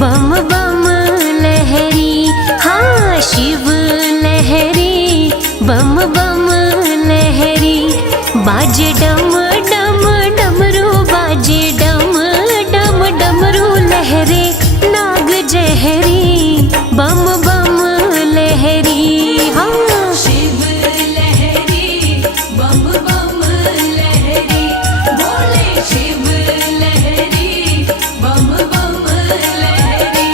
बम बम लहरी, हाँ शिव लहरी, बम बम लहरी। बाजे डम डम डमरू, बाजे डम डम डमरू लहरे नाग जहरी, बम बम लहरी, हाँ शिव लहरी, बम बम लहरी, बोले शिव लहरी, बम बम लहरी।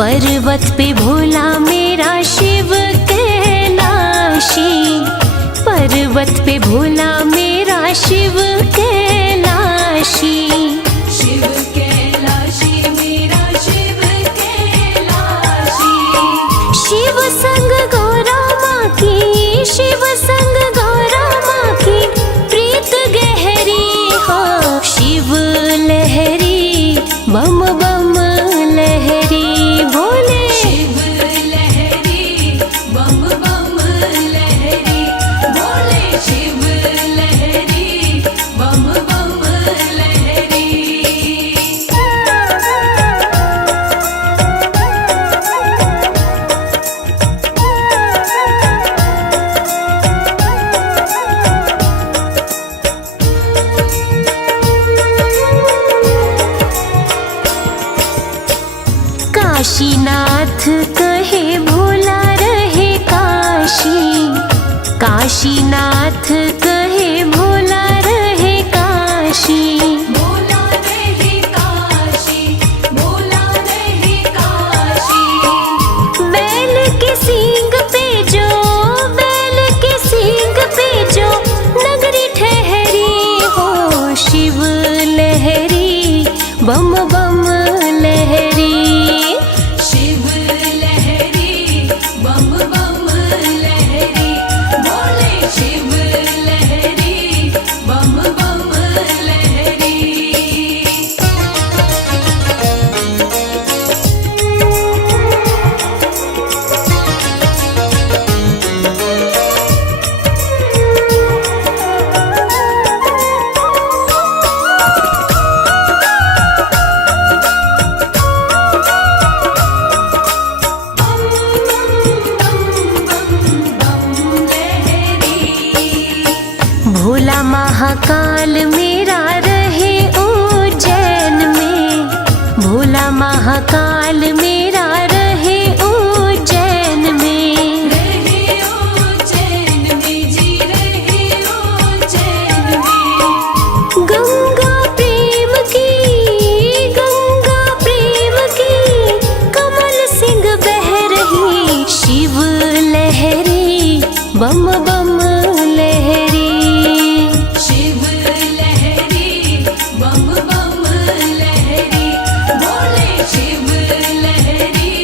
पर्वत पे भोला मेरा शिव कैलाशी, पर्वत पे भोला मेरा शिव कैलाशी। शिव कैलाशी मेरा शिव कैलाशी, शिव संग गौरा माँ की, शिव संग गौरा माँ की प्रीत गहरी, हो शिव लहरी, बम बम लहरी, भोले शिव लहरी, बम बम लहरी, बोले शिव लहरी, बम बम लहरी। काशीनाथ कहे भोला रहे काशी, काशीनाथ कहे भोला रहे काशी। बोला रहे काशी, बोला रहे काशी, बैल के सींग पे जो, बैल के सींग पे जो नगरी ठहरी, हो शिव लहरी, बम बम लहरी। शिव लहरी, बम बम लहरी, बोले शिव लहरी, बम बम लहरी। भोला महाकाल मेरा रहे उज्जैन में, भोला महाकाल मेरा रहे उज्जैन में। रहे उज्जैन में जी, रहे उज्जैन में। गंगा प्रेम की, गंगा प्रेम की कमल सिंह बह रही, शिव लहरी, बम बम लहरी। शिव लहरी, बम बम लहरी, बोले शिव लहरी,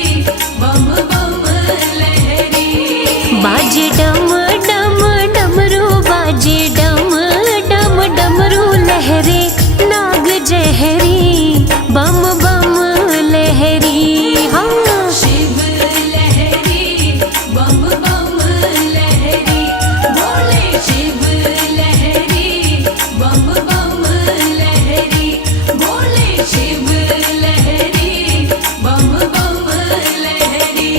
बम बम लहरी। बाजे डम डम डमरू, बाजे डम डम डमरू लहरे नाग जहरी, बम बम लहरी, हाँ शिव लहरी, बम बम लहरी, बोले शिव लहरी, बम बम लहरी, बोले शिव लहरी, बम बम लहरी।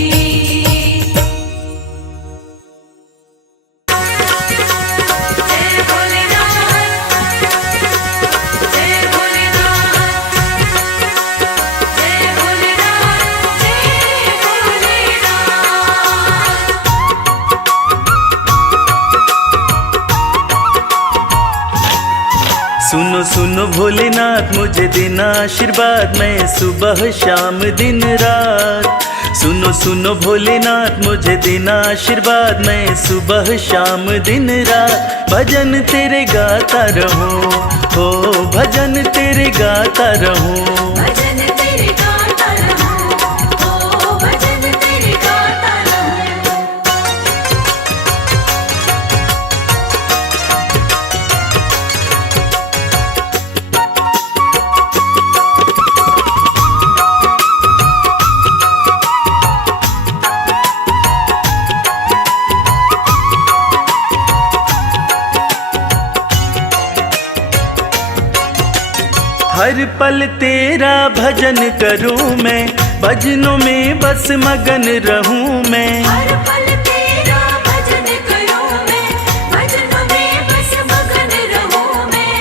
जय भोलेनाथ, जय भोलेनाथ, जय भोलेनाथ, जय भोलेनाथ। सुनो सुनो भोलेनाथ मुझे देना आशीर्वाद, मैं सुबह शाम दिन रात। सुनो सुनो भोलेनाथ मुझे देना आशीर्वाद, मैं सुबह शाम दिन रात भजन तेरे गाता रहूं, हो भजन तेरे गाता रहूं। भजन तेरे गाता रहूं, ओ भजन तेरे गाता रहूं। हर पल तेरा भजन करूं मैं, भजनों में बस मगन रहूं मैं। हर पल तेरा भजन करूं मैं, भजनों में बस मगन रहूं मैं।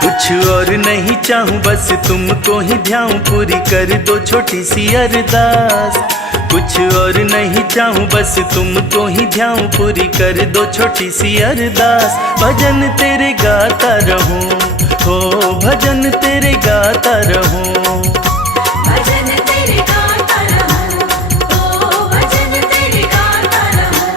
कुछ और नहीं चाहूं बस तुमको ही ध्याऊं, पूरी कर दो छोटी सी अरदास। कुछ और नहीं चाहूं बस तुमको ही ध्याऊं, पूरी कर दो छोटी सी अरदास। भजन तेरे गाता रहूं, हो भजन तेरे गाता रहूं। भजन तेरे गाता रहूं, ओ भजन तेरे गाता रहूं।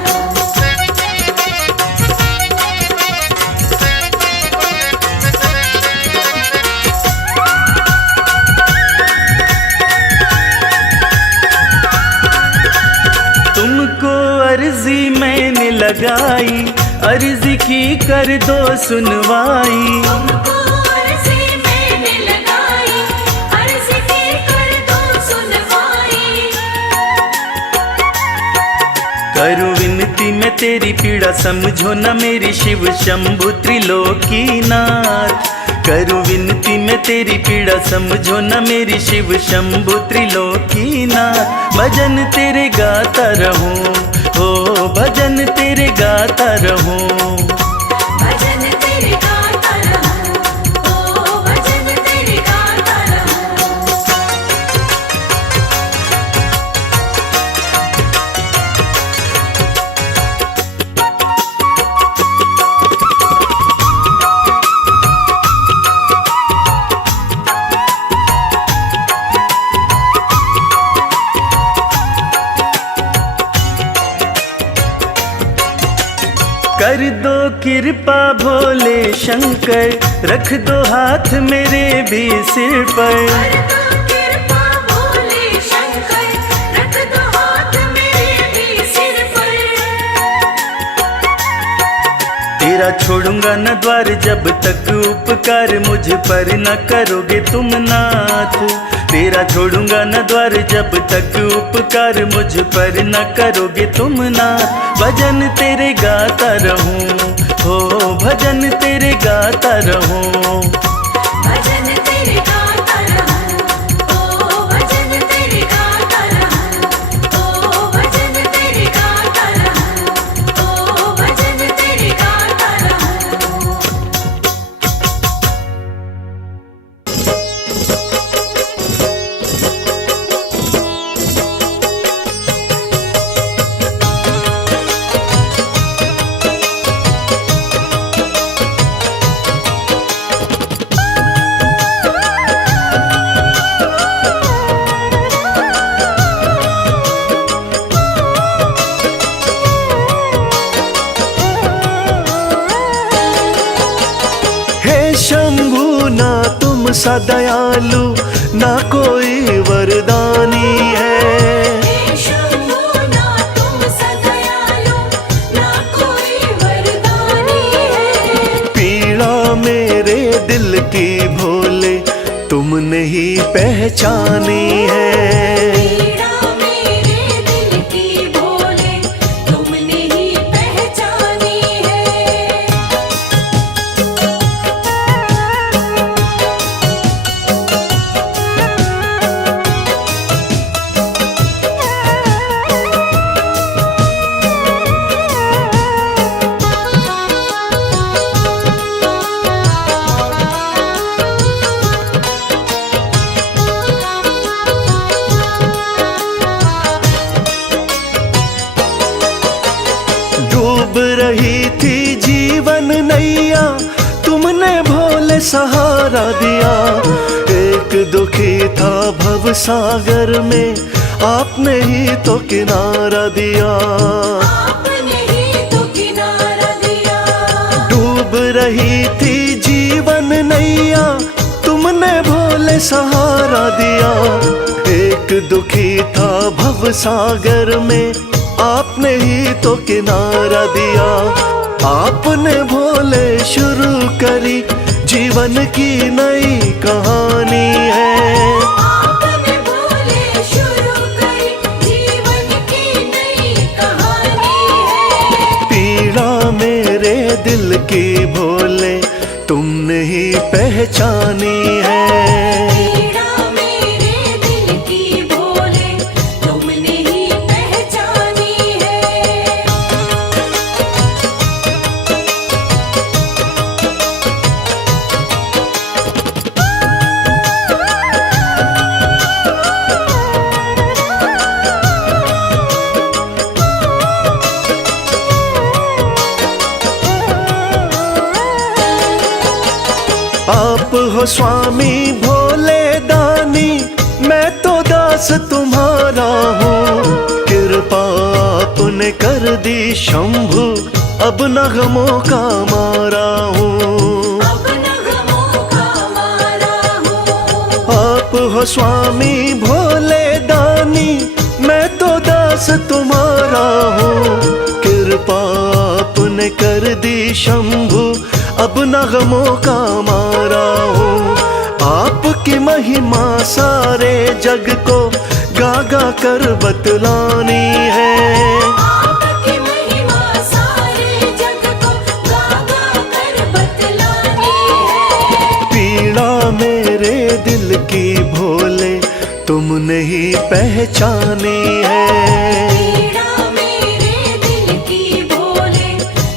तुमको अर्जी मैंने लगाई, अर्जी की कर दो सुनवाई। तुमको अर्जी मैंने लगाई, अर्जी की कर दो सुनवाई। करूं विनती मैं तेरी पीड़ा, समझो न मेरी शिव शंभु त्रिलोकीनाथ। करूं विनती मैं तेरी पीड़ा, समझो न मेरी शिव शंभु त्रिलोकीनाथ। भजन तेरे गाता रहूं, हो भजन तेरे गाता रहूं। भजन तेरे गाता रहूं, ओ भजन तेरे गाता रहूं। कर दो कृपा भोले शंकर, रख दो हाथ मेरे भी सिर पर। कर दो कृपा भोले शंकर, रख दो हाथ मेरे भी सिर पर। तेरा छोड़ूंगा न द्वार जब तक उपकार मुझ पर न करोगे तुम नाथ। तेरा छोड़ूंगा न द्वार जब तक उपकार मुझ पर न करोगे तुम नाथ। भजन तेरे गाता रहूं, हो भजन तेरे गाता रहूं। भजन तेरे गाता रहूं, ओ भजन तेरे गाता रहूं। ओ भजन तेरे गाता रहूं, ओ भजन तेरे गाता रहूं। शंभु ना तुम सा दयालु, ना कोई वरदानी है। हे शंभु ना तुम सा दयालु, ना कोई वरदानी है। पीड़ा मेरे दिल की भोले तुमने ही पहचानी है। पीड़ा मेरे दिल की भोले तुमने ही पहचानी है। डूब रही थी जीवन नैया, तुमने भोले सहारा दिया। एक दुखी था भव सागर में, आपने ही तो किनारा दिया। आपने ही तो किनारा दिया। डूब रही थी जीवन नैया, तुमने भोले सहारा दिया। एक दुखी था भव सागर में, आपने ही तो किनारा दिया। आपने भोले शुरू करी जीवन की नई कहानी है। आपने भोले शुरू करी जीवन की नई कहानी है। पीड़ा मेरे दिल की भोले तुमने ही पहचानी है। पीड़ा मेरे दिल की भोले तुमने ही पहचानी है। आप हो स्वामी भोले दानी, मैं तो दास तुम्हारा हूँ। कृपा आपने कर दी शंभु, अब न गमों का मारा हूँ। अब नगमों का मारा हूँ। आप हो स्वामी भोले दानी, मैं तो दास तुम्हारा हूँ। कृपा आपने कर दी शंभु, अब न गमों का मारा हूँ। आपकी महिमा सारे जग को गा गा कर बतलानी है। आपकी महिमा सारे जग को गा गा कर बतलानी है। पीड़ा मेरे दिल की भोले तुमने ही पहचानी है। पीड़ा मेरे दिल की भोले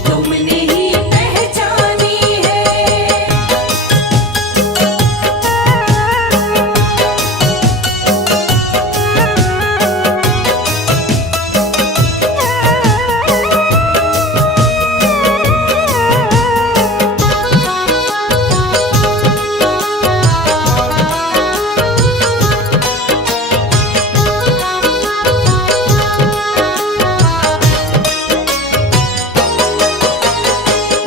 तुमने ही पहचानी है।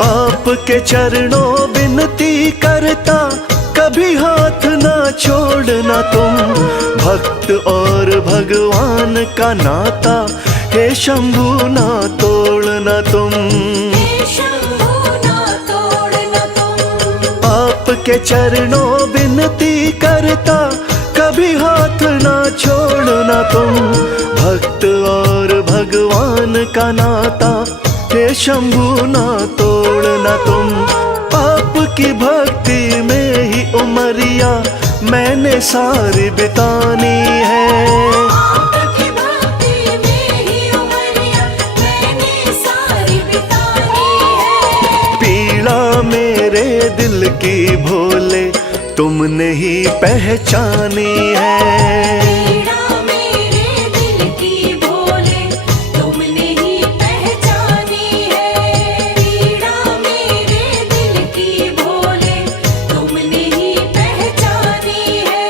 आपके चरणों विनती करता, कभी हाथ ना छोड़ना तुम। भक्त और भगवान का नाता, हे शंभु ना तोड़ना तुम। हे शंभू ना तोड़ना तुम। आपके चरणों विनती करता, कभी हाथ ना छोड़ना तुम। भक्त और भगवान का नाता, हे शंभु ना तोड़ना तुम। आपकी भक्ति में ही उमरिया मैंने सारी बितानी है। आपकी भक्ति में ही उमरिया मैंने सारी बितानी है। पीड़ा मेरे दिल की भोले तुमने ही पहचानी है। पीड़ा मेरे दिल की भोले तुमने ही पहचानी है। पीड़ा मेरे दिल की भोले तुमने ही पहचानी है।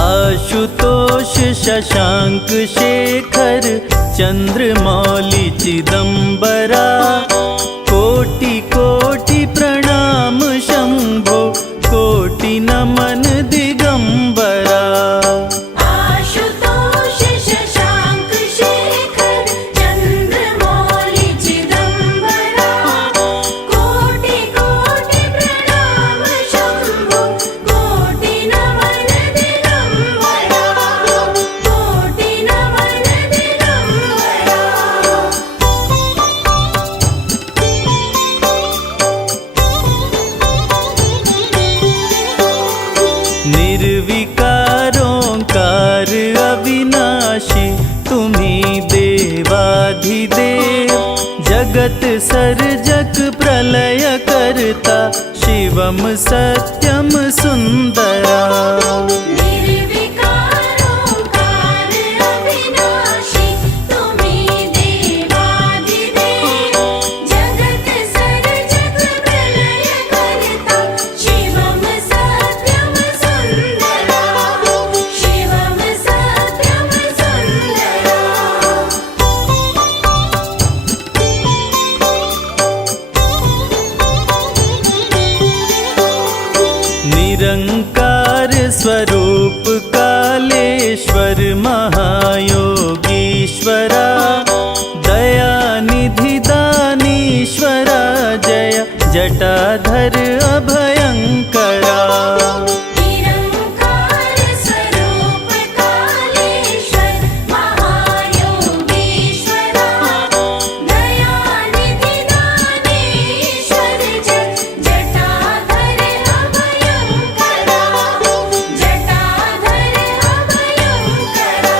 आशुतोष शशांक शेखर चंद्रमौली चिदंबरा, कोटि कोटि प्रणाम शंभो, कोटि नमन दिगंबरा। आशुतोष शशांक शेखर चंद्रमौली चिदंबरा, कोटि कोटि प्रणाम शंभो, कोटि नमन दिगंबरा, कोटि नमन दिगंबरा। निर्विकारोंकार अविनाशी, तुम्ही देवाधिदेव। जगत सर्जक प्रलय करता, शिवम सत्यम सुंदरा। निर्विकारोंकार अविनाशी, तुम्ही देवाधिदेव। जगत सर्जक प्रलय करता, शिवम सत्यम सुंदरा, शिवम सत्यम सुंदरा। निरंकार स्वरूप काले जटाधर अभयंकरा। निरंकार स्वरूप कालेश्वर महायोगीश्वरा। दयानिधि दानेश्वर जटाधर अभयंकरा। जटाधर अभयंकरा।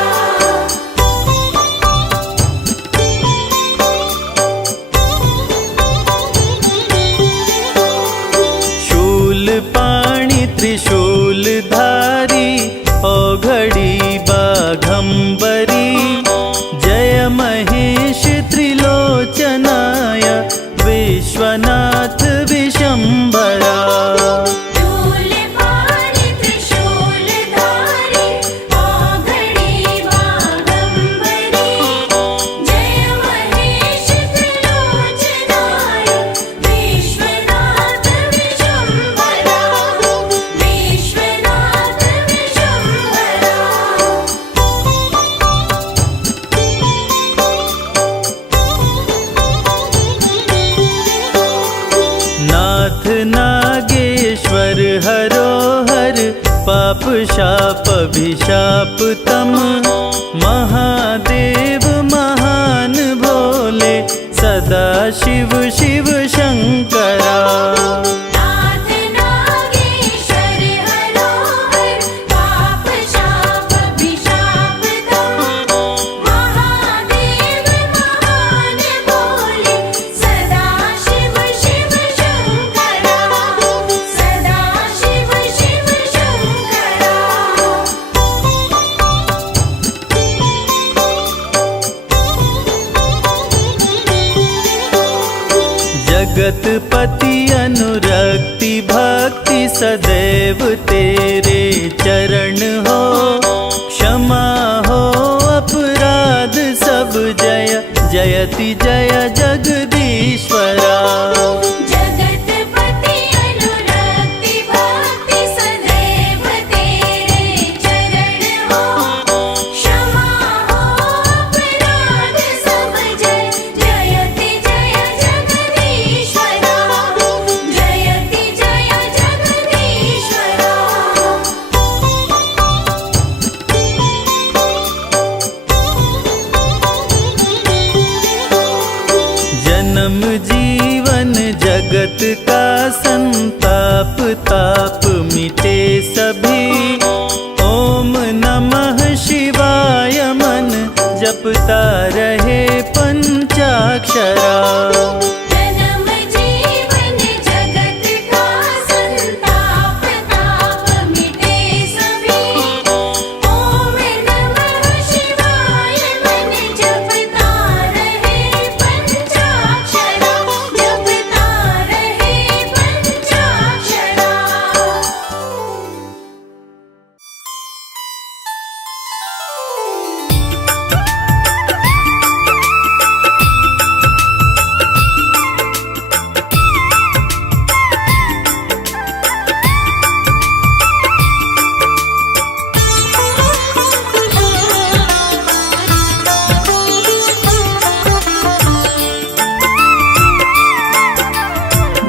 शूलपाणि त्रिशूलधारी औघड़ी बाघंबरी। जय महेश त्रिलोचनाय विश्वनाथ विशंभरा। शूलपाणि त्रिशूलधारी औघड़ी बाघंबरी। जय महेश त्रिलोचनाय विश्वनाथ विशंभरा। विश्वनाथ विशंभरा। नाथ नागेश्वर हरोहर पाप शाप अभिशाप तम। महादेव महान भोले सदा शिव शिव शंकरा। नाथ नागेश्वर हरोहर पाप शाप अभिशाप तम। महादेव महान भोले सदा शिव शिव शंकरा। सदा शिव शिव शंकरा। जगतपति अनुरक्ति भक्ति सदैव तेरे चरण हो। क्षमा हो अपराध सब जय जयति जय जगदीश्वरा। जगतपति अनुरक्ति भक्ति सदैव तेरे चरण हो। क्षमा हो अपराध सब जय जयति जय जगदीश्वरा। जयति जय जगदीश्वरा। जन्म जीवन जगत का संताप ताप मिटे सभी। ओम नमः शिवाय मन जपता रहे पंचाक्षरा। जन्म जीवन जगत का संताप ताप मिटे सभी। ओम नमः शिवाय मन जपता रहे पंचाक्षरा। जपता रहे पंचाक्षरा।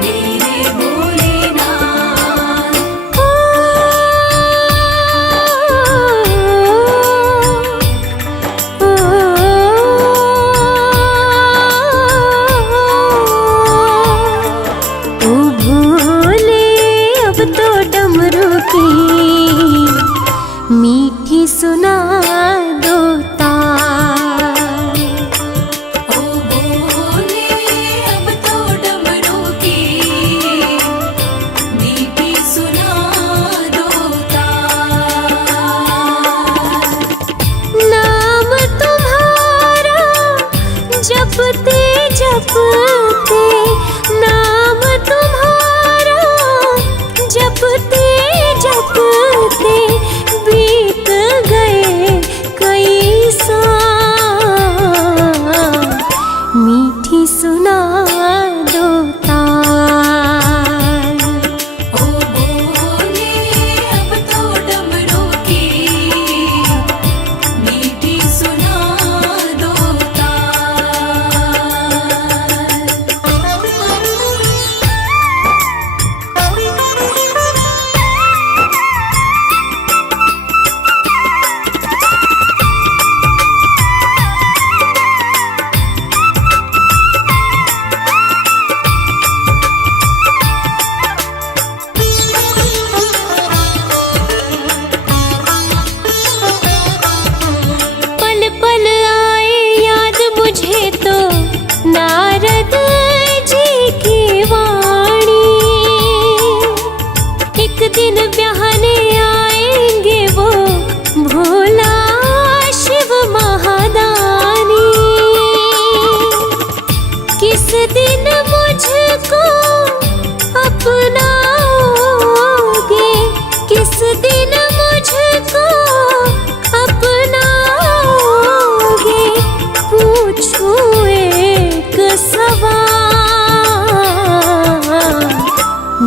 मेरे भोलेनाथ। ओ भोले अब तो डमरू की मीठी सुना दो तार। ओ भोले अब तो डमरू की मीठी सुना दो तार। नाम तुम्हारा जपते जपते नाम तुम्हारा जपते जपते बीत गए कई साल। मीठी सुना दो तार। ओ भोले अब तो डमरू की मीठी सुना दो तार। किस दिन मुझको अपनाओगे, किस दिन मुझको अपनाओगे, पूछूं एक सवाल,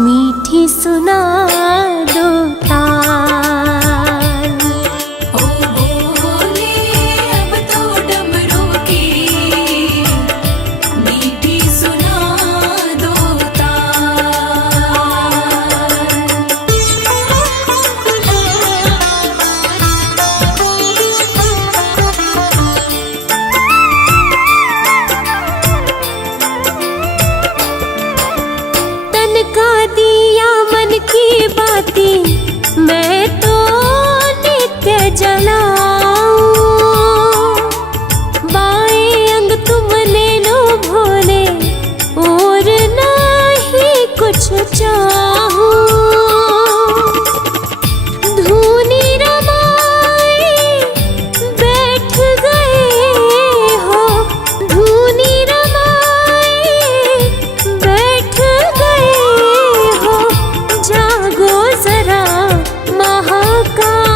मीठी सुना दो ताल। ओ बोले अब तो डमरू की मीठी सुना दो तन का दिया मन की बातें मैं तो नित्य जलाऊं, बाएं अंग तुम ले लो भोले और नहीं कुछ चाहूं, धूनी रमाए बैठ गए हो, धूनी रमाए बैठ गए हो, जागो जरा महाकाल,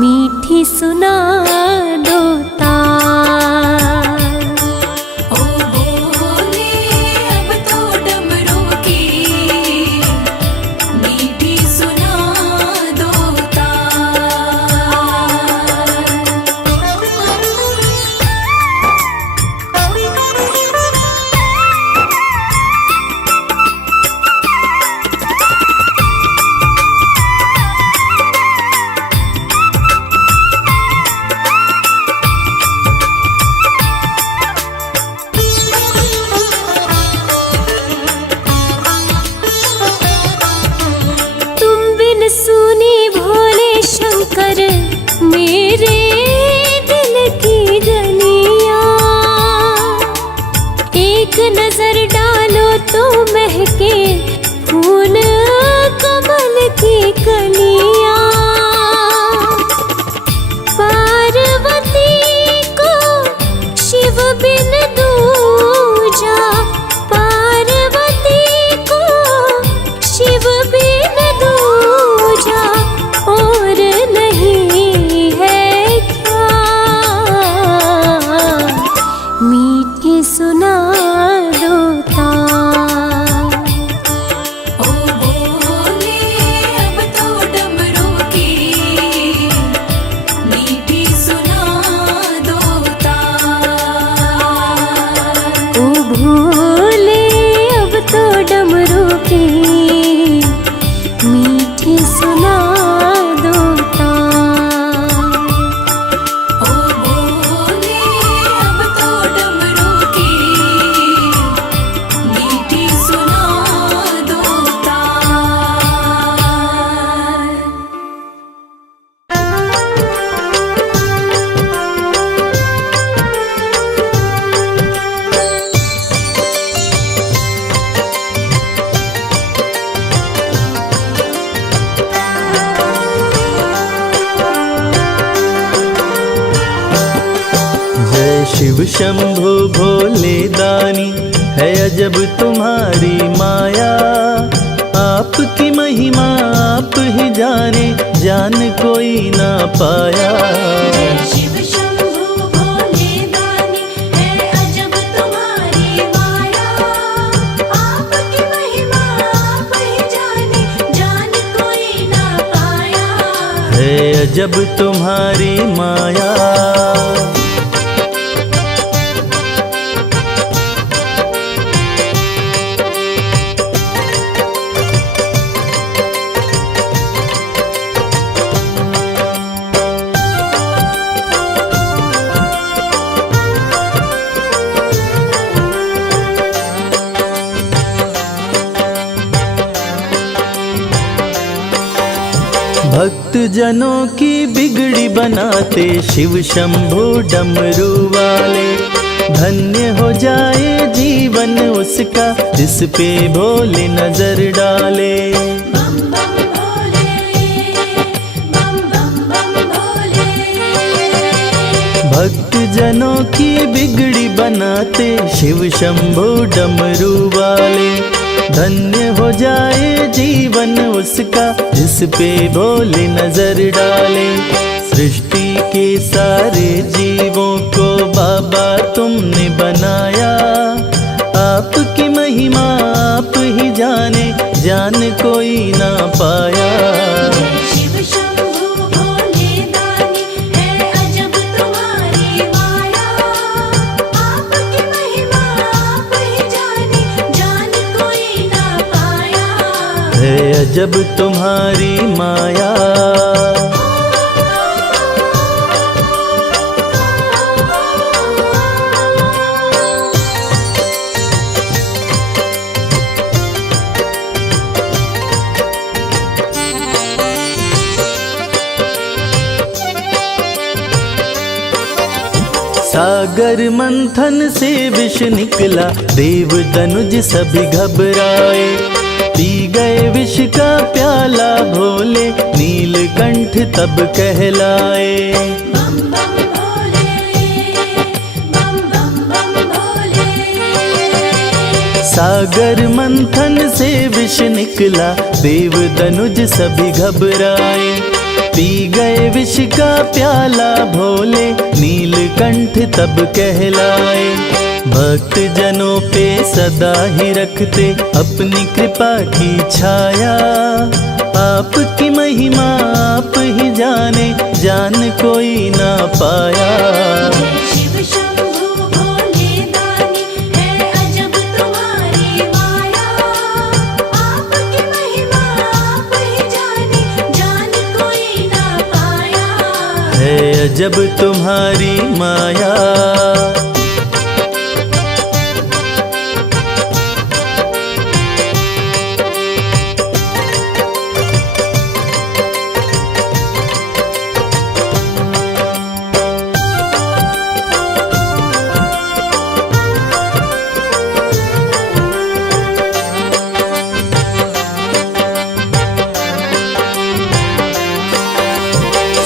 मीठी सुना दो ताल। ओ बोले अब तो डमरू की मीठी सुना दो तुम बिन सुनी भोले शंकर मेरे दिल की गलियां, एक नजर डालो तो महके फूल कमल की कलियां, पार्वती को शिव बिन दूजा, पार्वती को शिव बिन दूजा और नहीं है क्या, मीठी सुना दो ताल। ओ बोले अब तो डमरू की मीठी सुना दो ओ भोले अब तो डमरू की मीठी सुना दो ताल। ओ बोले अब तो डमरू की मीठी सुना दो जय शिव शंभु भोले दानी, है अजब तुम्हारी माया, आपकी महिमा आप ही जाने, जान कोई ना पाया। शिव शंभु भोले दानी, है अजब तुम्हारी माया, आपकी महिमा आप ही जाने, जान कोई ना पाया। है अजब तुम्हारी माया। भक्त जनों की बिगड़ी बनाते शिव शंभु डमरू वाले, धन्य हो जाए जीवन उसका जिस पे भोले नजर डाले। बम बम भोले, बम बम बम भोले। भक्त जनों की बिगड़ी बनाते शिव शंभु डमरू वाले। धन्य हो जाए जीवन उसका जिस पे भोले नजर डाले। सृष्टि के सारे जीवों को बाबा तुमने बनाया। आपकी महिमा आप ही जाने, जान कोई ना पाया। शिव शंभु भोले दानी है अजब तुम्हारी माया। आपकी महिमा आप ही जाने, जान कोई ना पाया। है अजब तुम्हारी माया। सागर मंथन से विष निकला, देव दनुज सभी घबराए। पी गए विष का प्याला भोले, नीलकंठ तब कहलाए। बम बम भोले, बम बम बम भोले। सागर मंथन से विष निकला, देव दनुज सभी घबराए। पी गए विष का प्याला भोले, नीलकंठ तब कहलाए। भक्त जनों पे सदा ही रखते अपनी कृपा की छाया। आपकी महिमा आप ही जाने, जान कोई ना पाया। शिव शंभु भोले दानी है अजब तुम्हारी माया। आपकी महिमा आप ही जाने, जान कोई ना पाया। है अजब तुम्हारी माया।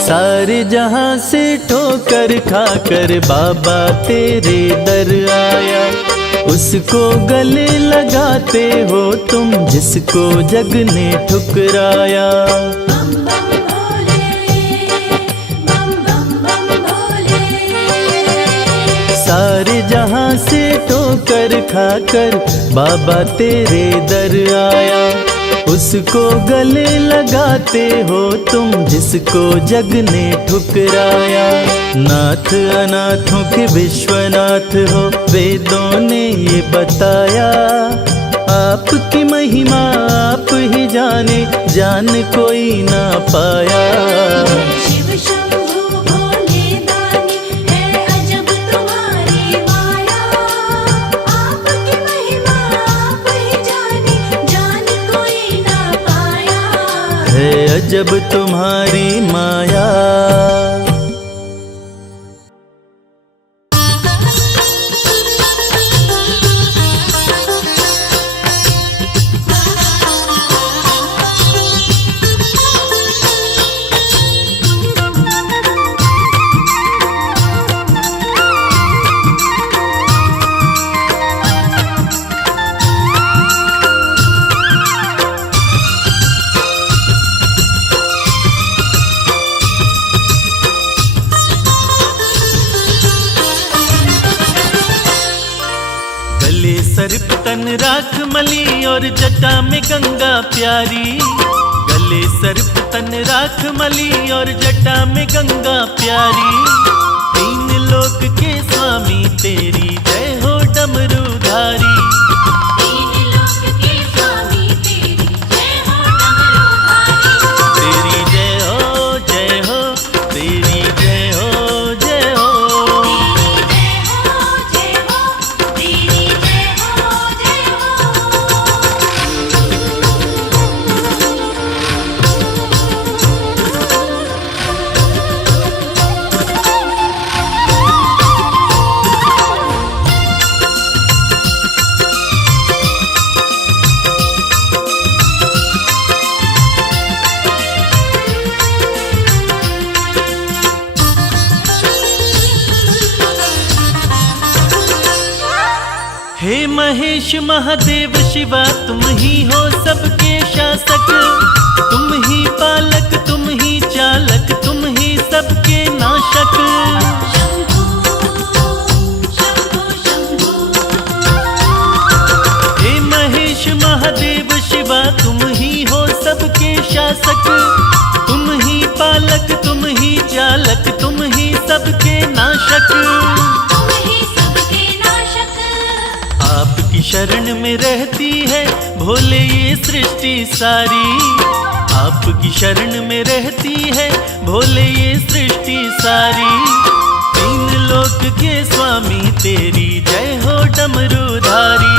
सारे जहां से ठोकर खाकर बाबा तेरे दर आया। उसको गले लगाते हो तुम जिसको जग ने ठुकराया। बम बम भोले, बम बम बम भोले। सारे जहां से ठोकर खाकर बाबा तेरे दर आया। उसको गले लगाते हो तुम जिसको जग ने ठुकराया। नाथ अनाथों के विश्वनाथ हो, वेदों ने ये बताया। आपकी महिमा आप ही जाने, जान कोई ना पाया। शिव शंभु भोले दानी है अजब तुम्हारी माया। आपकी महिमा आप ही जाने, जान कोई ना पाया। है अजब तुम्हारी माया। सर्प तन राख मली और जटा में गंगा प्यारी। गले सर्प तन राख मली और जटा में गंगा प्यारी। तीन लोक के स्वामी तेरी जय हो डमरूधारी। तीन लोक के स्वामी तेरी जय हो डमरूधारी। तेरी जय हो जय हो, तेरी जय हो जय हो। हे महेश महादेव शिवा तुम ही हो सबके शासक, तुम ही पालक तुम ही चालक तुम ही सबके नाशक। हे महेश महादेव शिवा तुम ही हो सबके शासक, तुम ही पालक तुम ही चालक तुम ही सबके नाशक। आपकी शरण में रहती है भोले ये सृष्टि सारी, आपकी शरण में रहती है भोले ये सृष्टि सारी। तीन लोक के स्वामी तेरी जय हो डमरूधारी।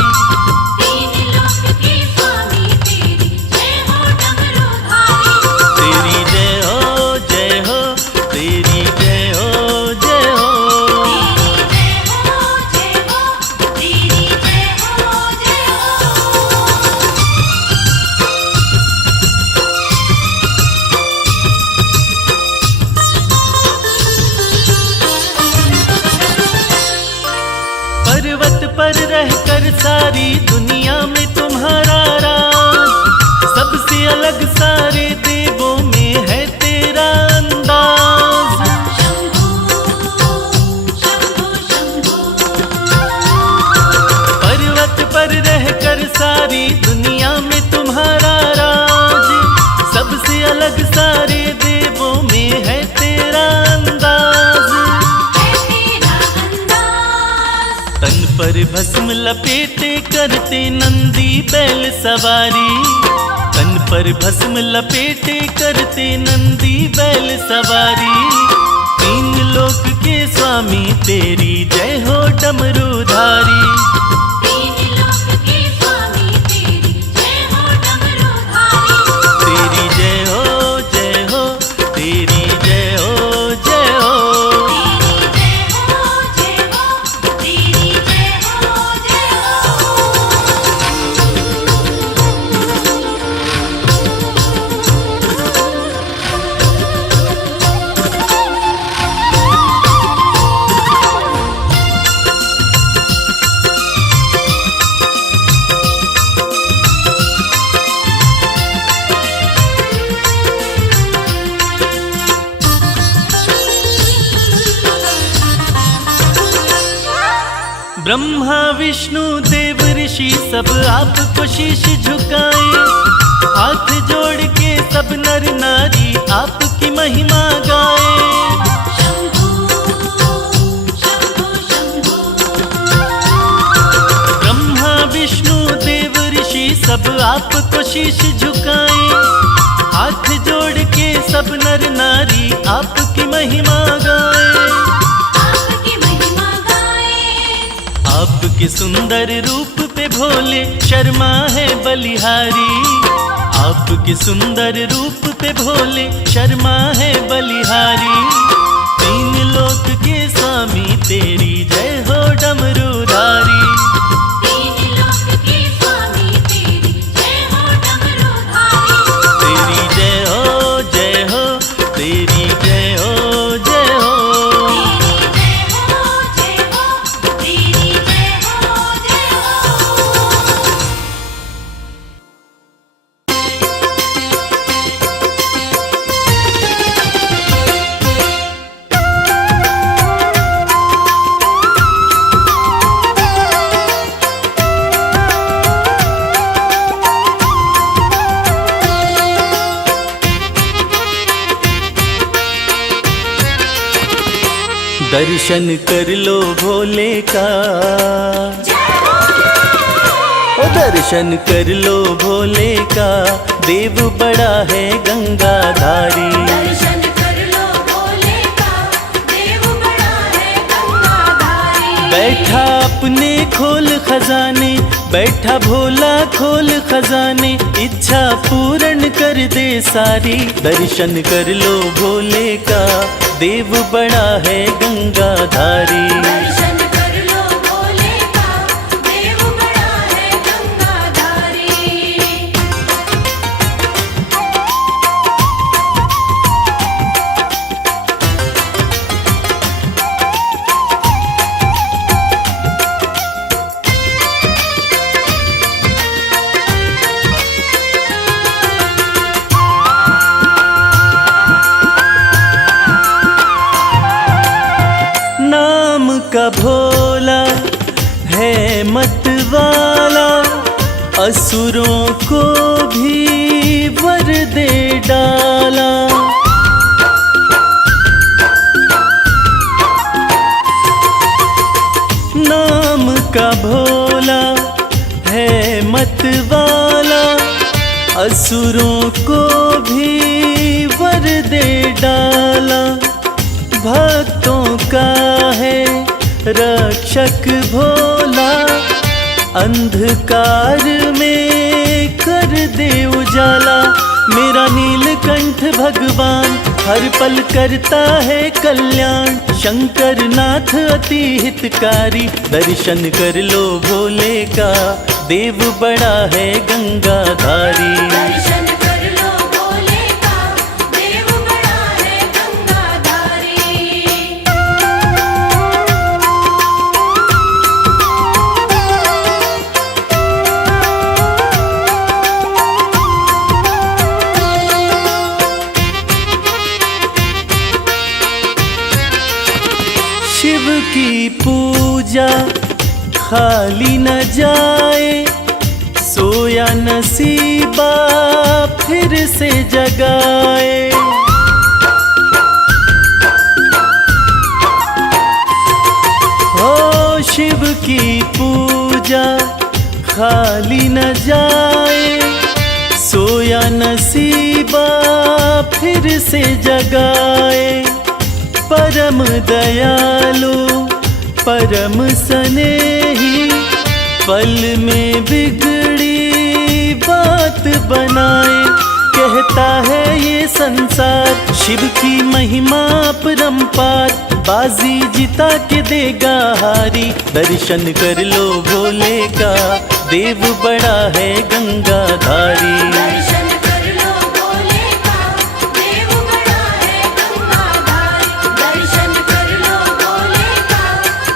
तेरी जय हो जय हो, तेरी जय हो जय हो। पर्वत पर रहकर सारी दुनिया में तुम्हारा राज, सबसे अलग सारे देवों में है तेरा अंदाज। पर्वत पर रहकर सारी दुनिया में तुम्हारा राज, सबसे अलग सारे देवों में है तेरा अंदाज। तन पर भस्म लपेटे करते नंदी बैल सवारी, तन पर भस्म लपेटे करते नंदी बैल सवारी। तीन लोक के स्वामी तेरी जय हो डमरूधारी। तेरी जय हो जय हो, तेरी जय हो जय हो। ब्रह्मा विष्णु देव ऋषि सब आपको शीश झुकाए, हाथ जोड़ के सब नर नारी आपकी महिमा गाए। ब्रह्मा विष्णु देव ऋषि सब आपको शीश झुकाए, हाथ जोड़ के सब नर नारी आपकी महिमा गाए। आपके सुंदर रूप पे भोले शर्मा है बलिहारी, आपके सुंदर रूप पे भोले शर्मा है बलिहारी। तीन लोक के स्वामी तेरी जय हो डमरूधारी। तेरी जय हो जय हो, तेरी जय हो जय हो। दर्शन कर लो भोले का, ओ दर्शन कर लो भोले का, देव बड़ा है गंगाधारी। दर्शन कर लो भोले का, देव बड़ा है गंगाधारी। बैठा अपने खोल खजाने, बैठा भोला खोल खजाने, इच्छा पूर्ण कर दे सारी। दर्शन कर लो भोले का, देव बड़ा है गंगाधारी। दर्शन कर लो भोले का, देव बड़ा है गंगाधारी। भोला है मत वाला, असुरों को भी वर दे डाला। नाम का भोला है मत वाला, असुरों को भी वर दे डाला। भक्तों का है रक्षक भोला, अंधकार में कर दे उजाला। मेरा नीलकंठ भगवान हर पल करता है कल्याण, शंकर नाथ अति हितकारी। दर्शन कर लो भोले का, देव बड़ा है गंगाधारी। दर्शन कर लो भोले का, देव बड़ा है गंगाधारी। शिव की पूजा खाली न जाए, सोया नसीबा फिर से जगाए। हो शिव की पूजा खाली न जाए, सोया नसीबा फिर से जगाए। परम दयालु परम स्नेही, पल में बिगड़ी बात बनाए। कहता है ये संसार शिव की महिमा परम्पार, बाजी जिता के देगा हारी। दर्शन कर लो भोले का, देव बड़ा है गंगाधारी। दर्शन कर लो भोले का, देव बड़ा है गंगाधारी। दर्शन कर लो भोले का,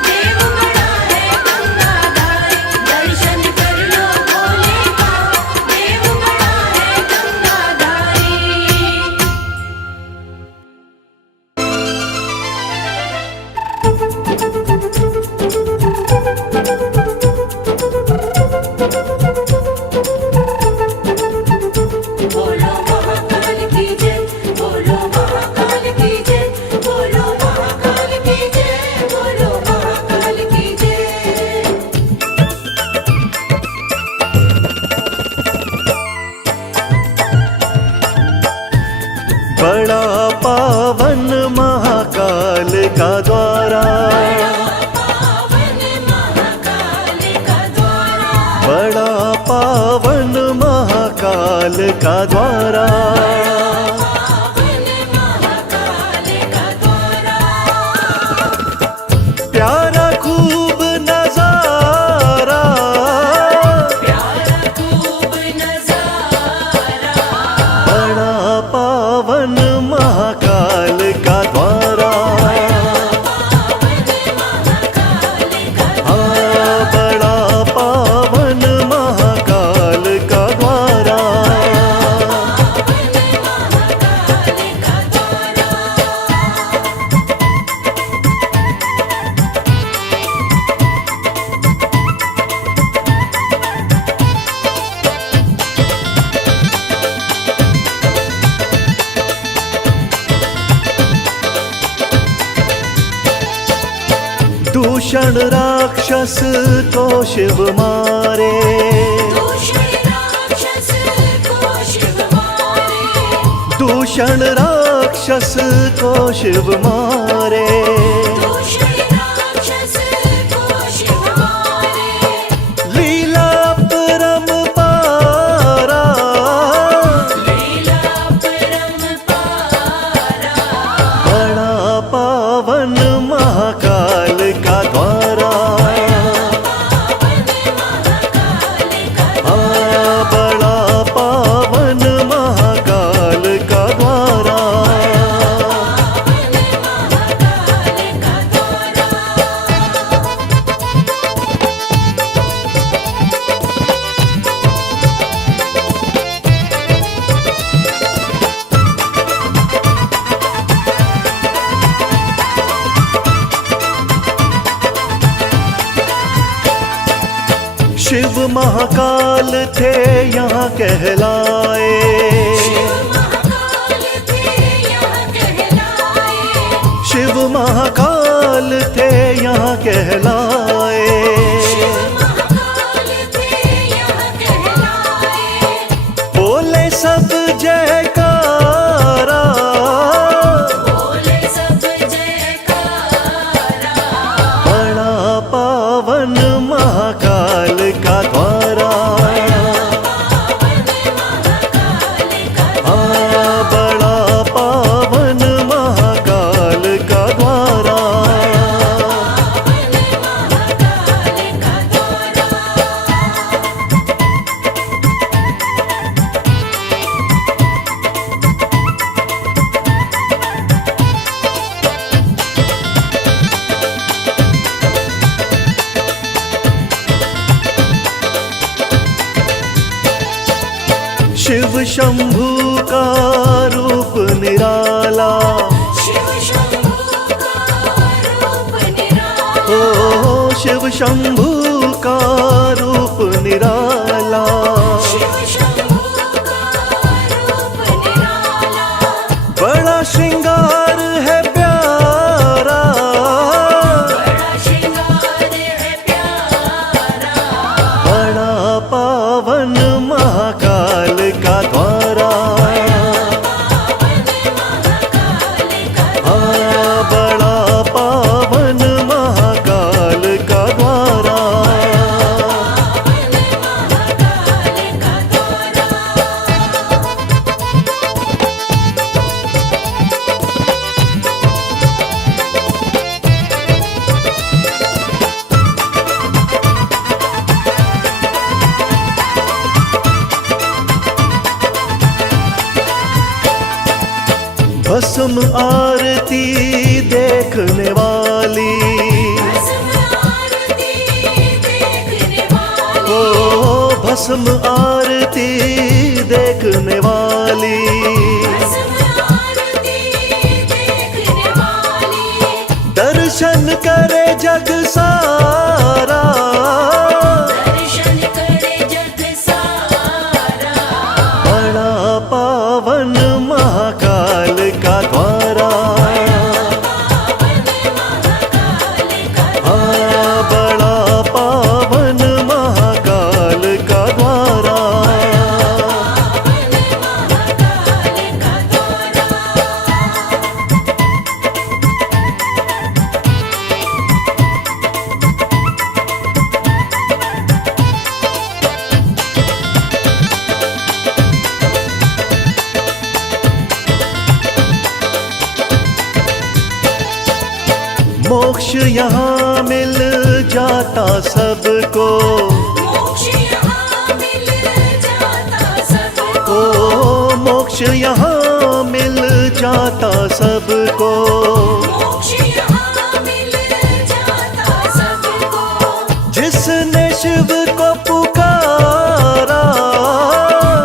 देव बड़ा है गंगाधारी। दर्शन कर लो भोले का, देव बड़ा है गंगाधारी। बोलो महाकाल की जय, बोलो महाकाल की जय, बोलो महाकाल की जय, बोलो महाकाल की जय। बड़ा पावन महाकाल का द्वारा, पावन महाकाल का द्वारा, बड़ा पावन महाकाल का द्वारा। पावन महाकाल का द्वारा। प्यारा खूब नजारा, प्यारा खूब नजारा, बड़ा पावन महाकाल का द्वारा। पावन महाकाल का हाँ, बड़ा पावन महाकाल का द्वारा। महाकाल का द्वारा। दूषण राक्षस को शिव मारे, दूषण राक्षस को शिव मारे, दूषण राक्षस को शिव मारे। दूषण राक्षस को शिव मारे। लीला परम्पारा, लीला परम्पारा, बड़ा पावन महाकाल का द्वारा। पावन महाकाल का हाँ, बड़ा पावन महाकाल का द्वारा। पावन महाकाल शिव महाकाल थे यहाँ कहलाए, महाकाल थे यहाँ कहलाए, शिव महाकाल थे यहाँ कहलाए। महाकाल थे यहाँ कहलाए, बोले सब जयकारा, बोले सब जयकारा, बड़ा पावन महाकाल का द्वारा, बड़ा पावन महाकाल का द्वारा। शिव शंभू का रूप निराला, शिव शंभू का रूप निराला, ओ शिव शंभू का रूप निराला। शिव शंभू का रूप निराला, बड़ा श्रृंगार है प्यारा, बड़ा श्रृंगार है प्यारा, बड़ा पावन महाकाल का द्वारा, बड़ा पावन महाकाल का द्वारा। भस्म आरती देखने वाली, भस्म आरती देखने वाली, ओ भस्म आरती देखने वाली। भस्म आरती देखने वाली, दर्शन करे जग सारा, दर्शन करे जग सारा, बड़ा पावन महाकाल का द्वारा, बड़ा पावन महाकाल का द्वारा। मोक्ष यहाँ मिल जाता सबको, मोक्ष यहाँ मिल जाता सबको, ओ मोक्ष यहाँ मिल जाता सबको। मोक्ष यहाँ मिल जाता सबको, जिसने शिव को पुकारा,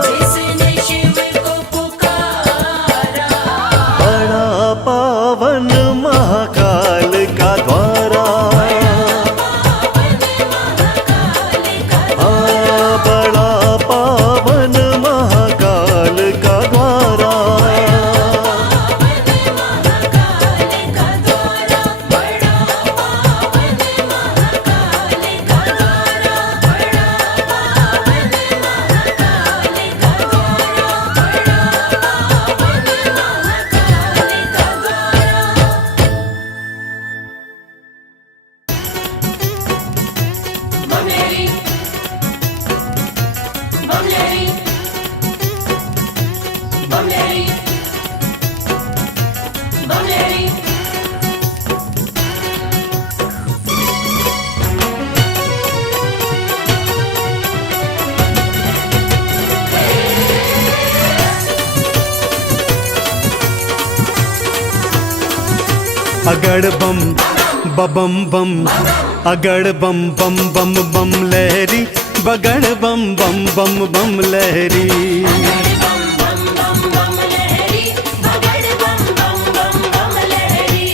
जिसने शिव को पुकारा, बड़ा पावन महाकाल का द्वारा, बड़ा पावन महाकाल का द्वारा। बमलेरी बमलेरी बमलेरी बमलेरी अगड़ बम बबम बम, अगड़ बम बम बम बम लहरी, बगड़ बम बम बम बम लहरी। बम बम बम बम लहरी, बगड़ बम बम बम बम लहरी।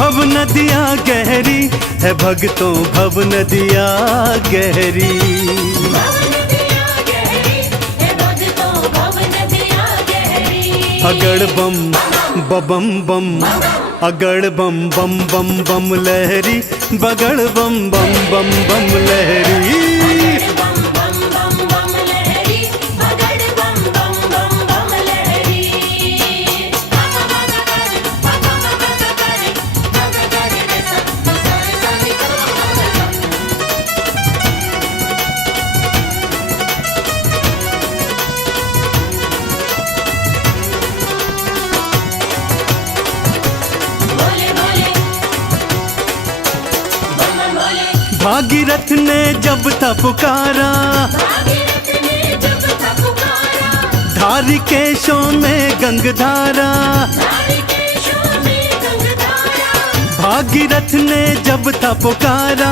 भव नदियाँ गहरी है भक्तों, भव नदियाँ गहरी। भव नदियाँ गहरी है भक्तों, भव नदियाँ गहरी। अगड़ बम बम बम, अगड़ बम बम बम बम लहरी, बगड़ बम बम बम बम लहरी। बम बम बम बम लहरी, बगड़ बम बम बम बम लहरी। पापा माता करे, पापा माता करे, माता करे रे सब सारे सारे करो। भोले भोले बम बम भोले। भागीरथ ने जब था पुकारा, भागीरथ ने जब था पुकारा, धारी केशों में गंगधारा। धारी केशों में गंगधारा। भागीरथ ने जब था पुकारा,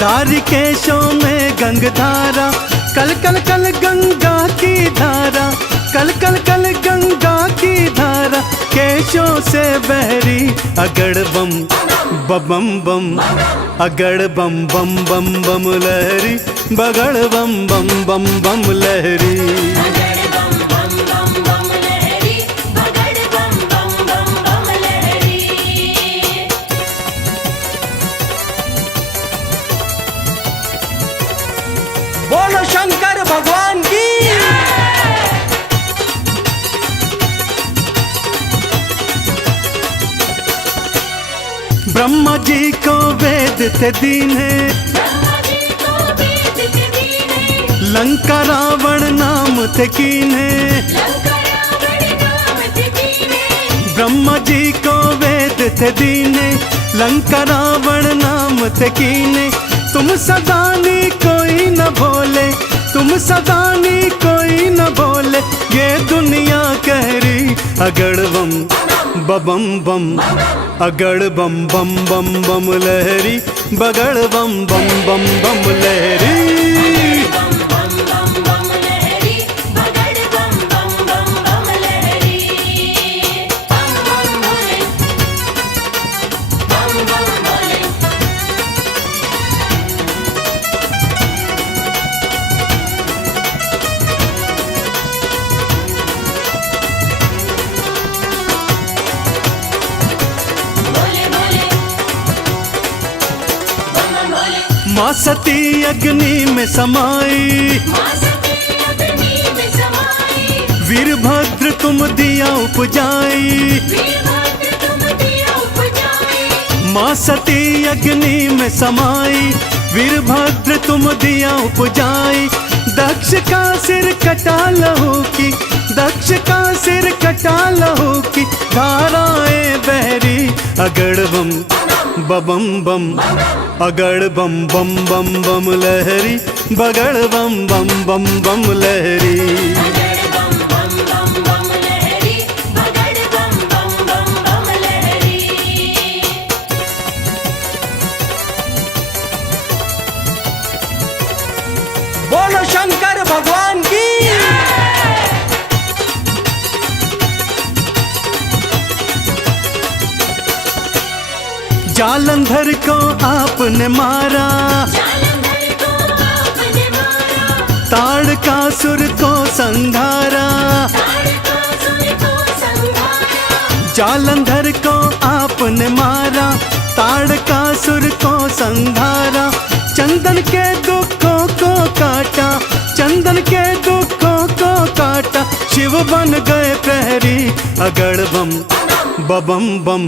धारी केशों में गंगधारा। कल कल कल गंगा की धारा, कल कल कल गंगा की धारा, केशों से बहरी। अगड़ बम बम बम, अगड़ बम बम बम बम लहरी, बगड़ बम बम बम बम लहरी। बगड़ बम बम बम बम लहरी, बगड़ बम बम बम बम लहरी। बोलो शंकर भगवान की। ब्रह्मा जी को वेद थे दीने, ब्रह्मा जी को वेद थे दीने, लंका रावण नाम थे कीने। लंका रावण नाम थे दीने। ब्रह्मा जी को वेद थे दीने, लंका रावण नाम थे कीने। तुम सदानी कोई न भोले, तुम सदानी कोई न भोले, ये दुनिया कह रही। अगड़ बम बम बम, अगड़ बम बम बम बम लहरी, बगड़ बम बम बम बम लहरी। बम बम बम बम लहरी, बगड़ बम बम बम बम लहरी। बम बम भोले, बम बम भोले। भोले भोले बम बम भोले। माँ सती अग्नि में समाई, माँ सती अग्नि में समाई, वीरभद्र तुम दिया उपजाई। वीरभद्र तुम दिया उपजाई। माँ सती अग्नि में समाई, वीरभद्र तुम दिया उपजाई। दक्ष का सिर कटा लहू की, दक्ष का सिर कटा लहू की, धाराएं बहरी। अगड़ बम बम बम, अगड़ बम बम बम बम लहरी, बगड़ बम बम बम बम लहरी। बगड़ बम बम बम बम लहरी, बगड़ बम बम बम बम लहरी। बोलो शंकर भगवान की। जालंधर को आपने मारा, जालंधर को आपने मारा, ताड़कासुर को संघारा। ताड़कासुर को संहारा। जालंधर को आपने मारा, ताड़कासुर को संघारा। चंदन के दुखों को काटा, चंदन के दुखों को काटा, शिव बन गए प्रहरी। अगड़ बम बम बम,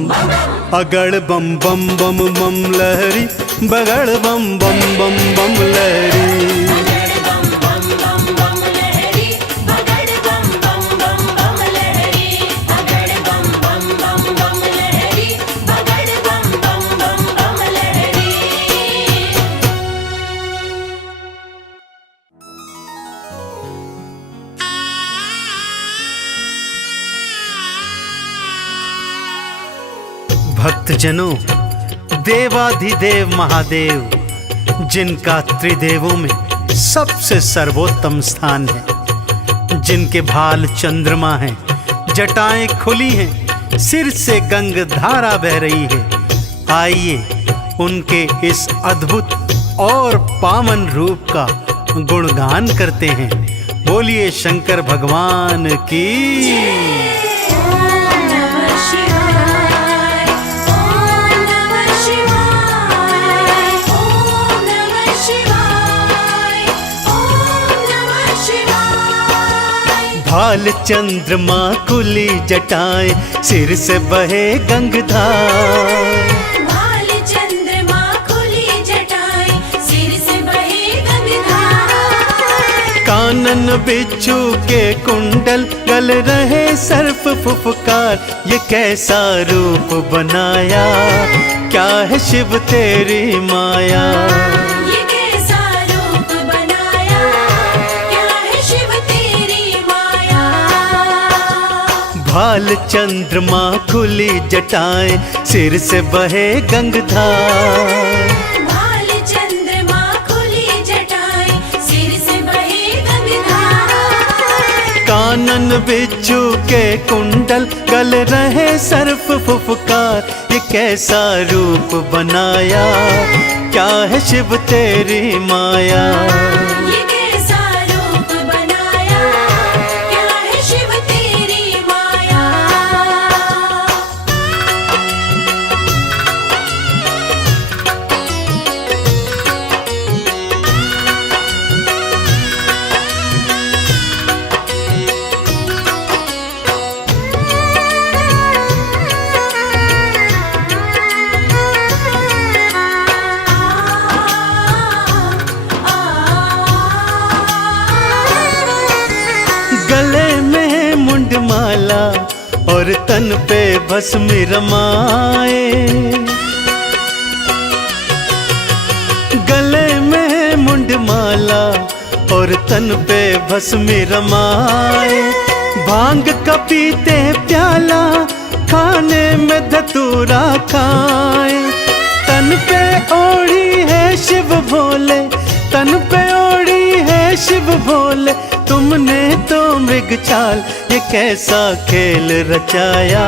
अगड़ बम बम बम बम लहरी, बगड़ बम बम बम बम लहरी। बगड़ बम बम बम बम लहरी, बगड़ बम बम बम बम लहरी। बगड़ बम बम बम बम लहरी, बगड़ बम बम बम बम लहरी। भक्तजनों, देवाधिदेव महादेव, जिनका त्रिदेवों में सबसे सर्वोत्तम स्थान है, जिनके भाल चंद्रमा हैं, जटाएं खुली हैं, सिर से गंग धारा बह रही है, आइए उनके इस अद्भुत और पावन रूप का गुणगान करते हैं। बोलिए शंकर भगवान की। ओम नमः शिवाय, ओम नमः शिवाय, ओम नमः शिवाय, ओम नमः शिवाय। भाल चंद्रमा खुली जटाएं, सिर से बहे गंगधार। भाल चंद्रमा खुली जटाएं, सिर से बहे गंगाधार। कानन बिच्छू के कुंडल, गल रहे सर्प फुफकार। ये कैसा रूप बनाया, क्या है शिव तेरी माया। ये कैसा रूप बनाया, क्या है शिव तेरी माया। भाल चंद्रमा खुली जटाएं, सिर से बहे गंगधार। भाल चंद्रमा खुली जटाएं, सिर से बहे गंगाधार। कानन बिच्छू के कुंडल, गल रहे सर्प फुफकार। ये कैसा रूप बनाया, क्या है शिव तेरी माया। ये कैसा रूप बनाया, क्या है शिव तेरी माया। गले में मुंडमाला और तन पे भस्म रमाए। गले में मुंडमाला और तन पे भस्म रमाए। भांग का पीते प्याला, खाने में धतूरा खाए। तन पे ओढ़ी है शिव भोले, तन पे ओढ़ी है शिव भोले। तुमने तो मृग चाल, ये कैसा खेल रचाया,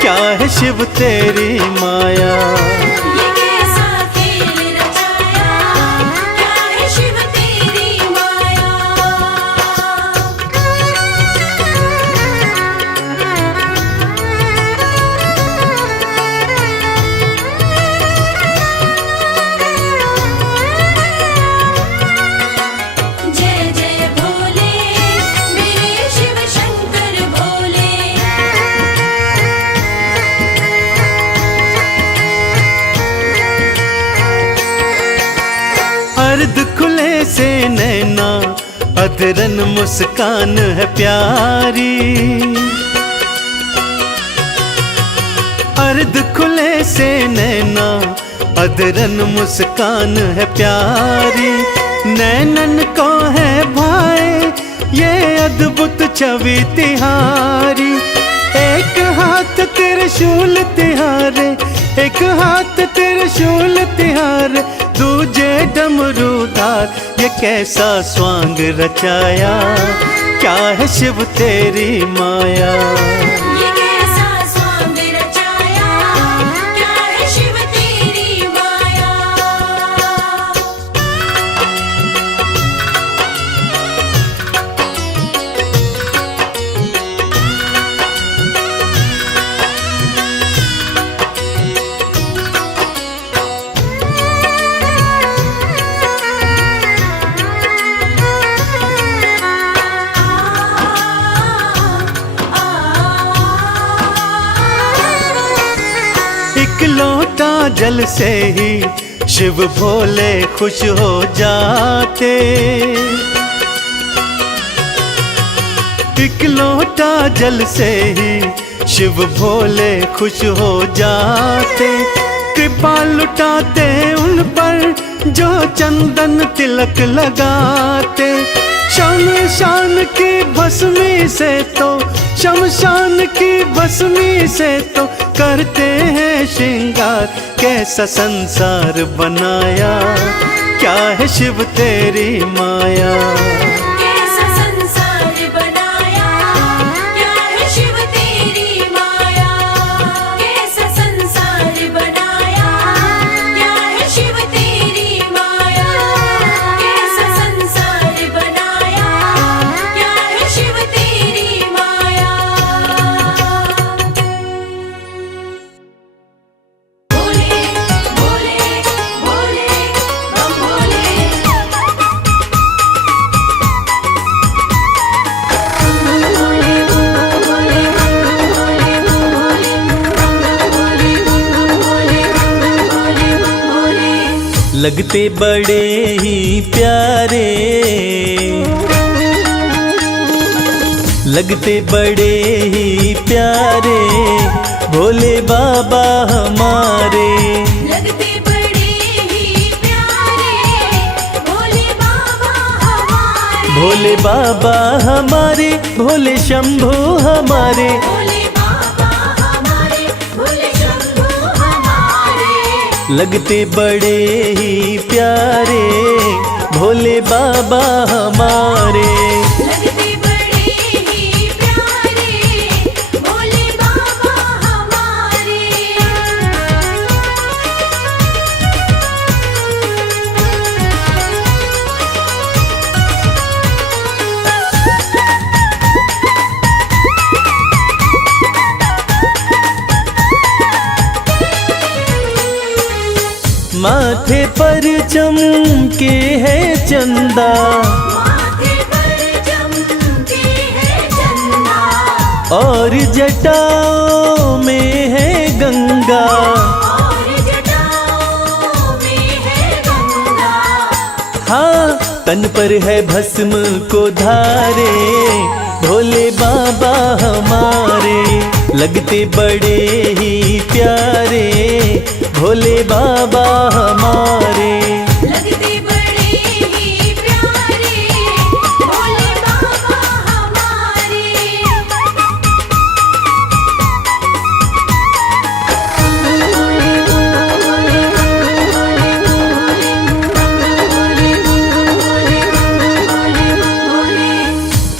क्या है शिव तेरी माया। ये कैसा खेल रचाया, क्या है शिव तेरी माया। जय जय भोले, मेरे शिव शंकर भोले। अर्ध खुले से नैना, अधरन मुस्कान है प्यारी। अर्ध खुले से नैना, अधरन मुस्कान है प्यारी। नैनन को है भाई ये अद्भुत छवि तिहारी। एक हाथ त्रिशूल तिहारे, एक हाथ त्रिशूल तिहारे। दूजे डमरूधार, ये कैसा स्वांग रचाया, क्या है शिव तेरी माया। ये कैसा स्वांग रचाया, क्या है शिव तेरी माया। एक लोटा जल से ही शिव भोले खुश हो जाते। एक लोटा जल से ही शिव भोले खुश हो जाते। कृपा लुटाते उन पर जो चंदन तिलक लगाते। शमशान की भस्मी से तो, शमशान की भस्मी से तो करते हैं श्रृंगार। कैसा संसार बनाया, क्या है शिव तेरी माया। कैसा संसार बनाया, क्या है शिव तेरी माया। कैसा संसार बनाया, लगते बड़े ही प्यारे, लगते बड़े ही प्यारे भोले बाबा हमारे। लगते बड़े ही प्यारे भोले बाबा हमारे। भोले बाबा हमारे, भोले शंभू हमारे। भोले बाबा हमारे, भोले शंभू हमारे। लगते बड़े ही प्यारे भोले बाबा हमारे। लगते बड़े ही प्यारे भोले बाबा हमारे। माथे पर चमके है चंदा, माथे पर चमके है चंदा। और जटाओं में है गंगा। और जटाओं में है गंगा। हाँ, तन पर है भस्म को धारे भोले बाबा हमारे। लगते बड़े ही प्यारे भोले बाबा हमारे। लगते बड़े ही प्यारे भोले बाबा हमारे।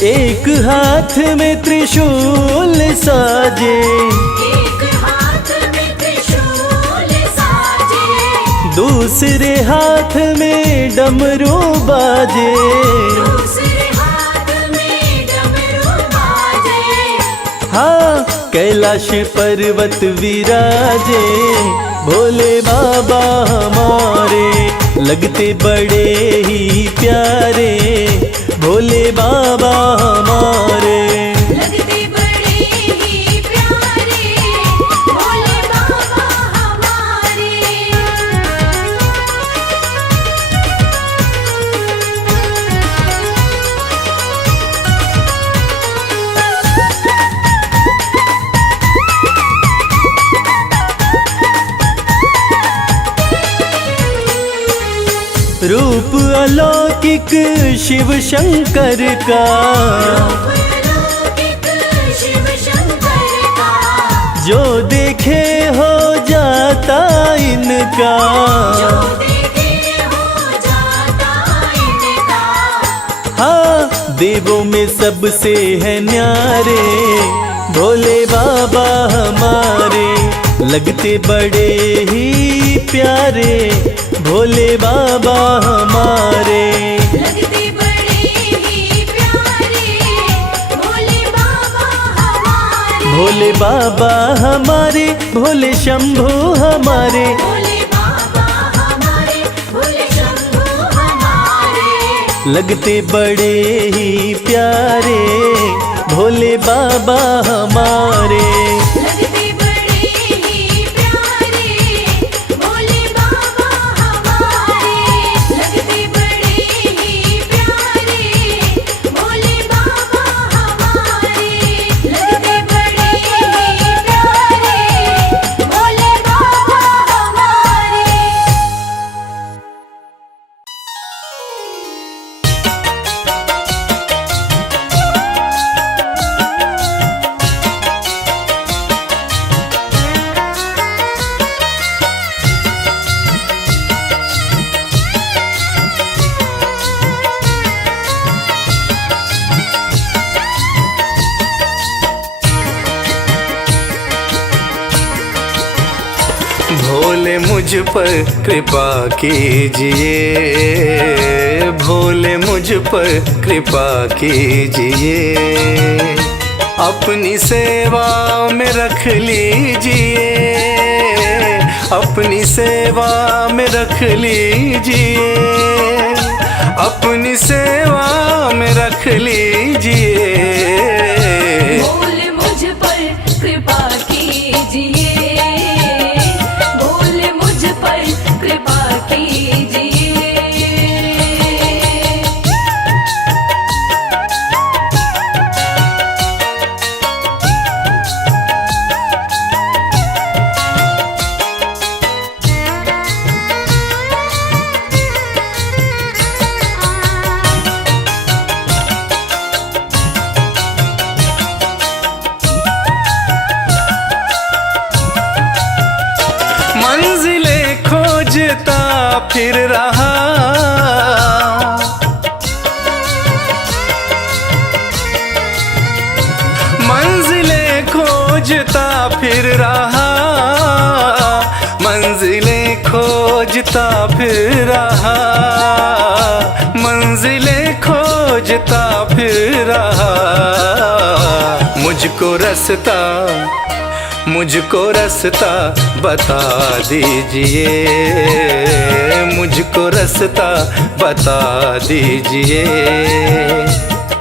एक हाथ में त्रिशूल साजे, एक हाथ में त्रिशूल साजे। दूसरे हाथ में डमरू बाजे। दूसरे हाथ में डमरू बाजे। हाँ, कैलाश पर्वत विराजे भोले बाबा हमारे। लगते बड़े ही प्यारे भोले बाबा हमारे। लगते बड़े ही प्यारे भोले बाबा हमारे। रूप अलौकिक शिव शंकर का, अलौकिक शिव शंकर का। जो देखे हो जाता इनका। जो देखे हो जाता इनका। हाँ, देवों में सबसे है न्यारे भोले बाबा हमारे। लगते बड़े ही प्यारे भोले बाबा हमारे। लगते बड़े ही प्यारे भोले बाबा हमारे। भोले बाबा हमारे, भोले शंभू हमारे। भोले बाबा हमारे, भोले शंभू हमारे। लगते बड़े ही प्यारे भोले बाबा हमारे। लगते बड़े ही प्यारे भोले बाबा हमारे। लगते बड़े ही प्यारे भोले बाबा हमारे। लगते बड़े ही प्यारे भोले बाबा हमारे। भोले मुझ पर कृपा कीजिए, भोले मुझ पर कृपा कीजिए। अपनी सेवा में रख लीजिए, अपनी सेवा में रख लीजिए, अपनी सेवा में रख लीजिए। भोले मुझ पर कृपा कीजिए, भोले मुझ पर कृपा कीजिए। फिर रहा, मंजिलें खोजता फिर रहा, मंजिलें खोजता फिर रहा, मंजिलें खोजता फिर रहा। मुझको रास्ता बता दीजिए, मुझको रास्ता बता दीजिए,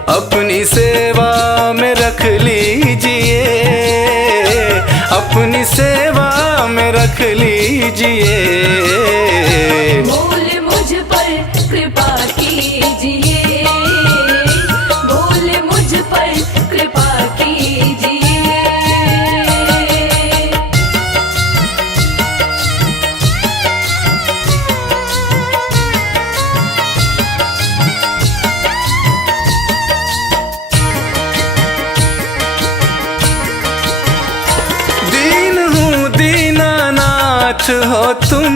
अपनी सेवा में रख लीजिए, अपनी सेवा में रख लीजिए। बोल मुझ पर कृपा कीजिए, बोल मुझ पर कृपा कीजिए। दीन हूँ दीनानाथ हो तुम,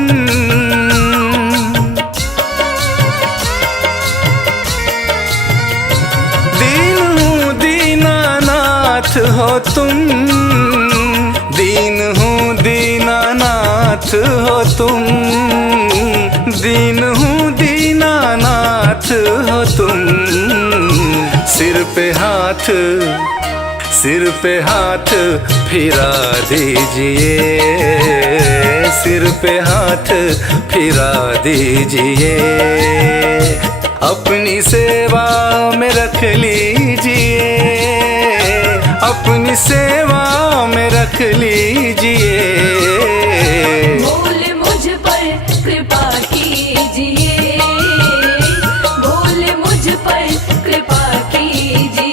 दीन हूँ दीनानाथ हो तुम, दीन हूँ दीनानाथ हो तुम, दीन हूँ दीनानाथ हो तुम। सिर पे हाथ फिरा दीजिए, सिर पे हाथ फिरा दीजिए, अपनी सेवा में रख लीजिए, अपनी सेवा में रख लीजिए। बोल मुझ पर कृपा कीजिए, बोल मुझ पर कृपा कीजिए।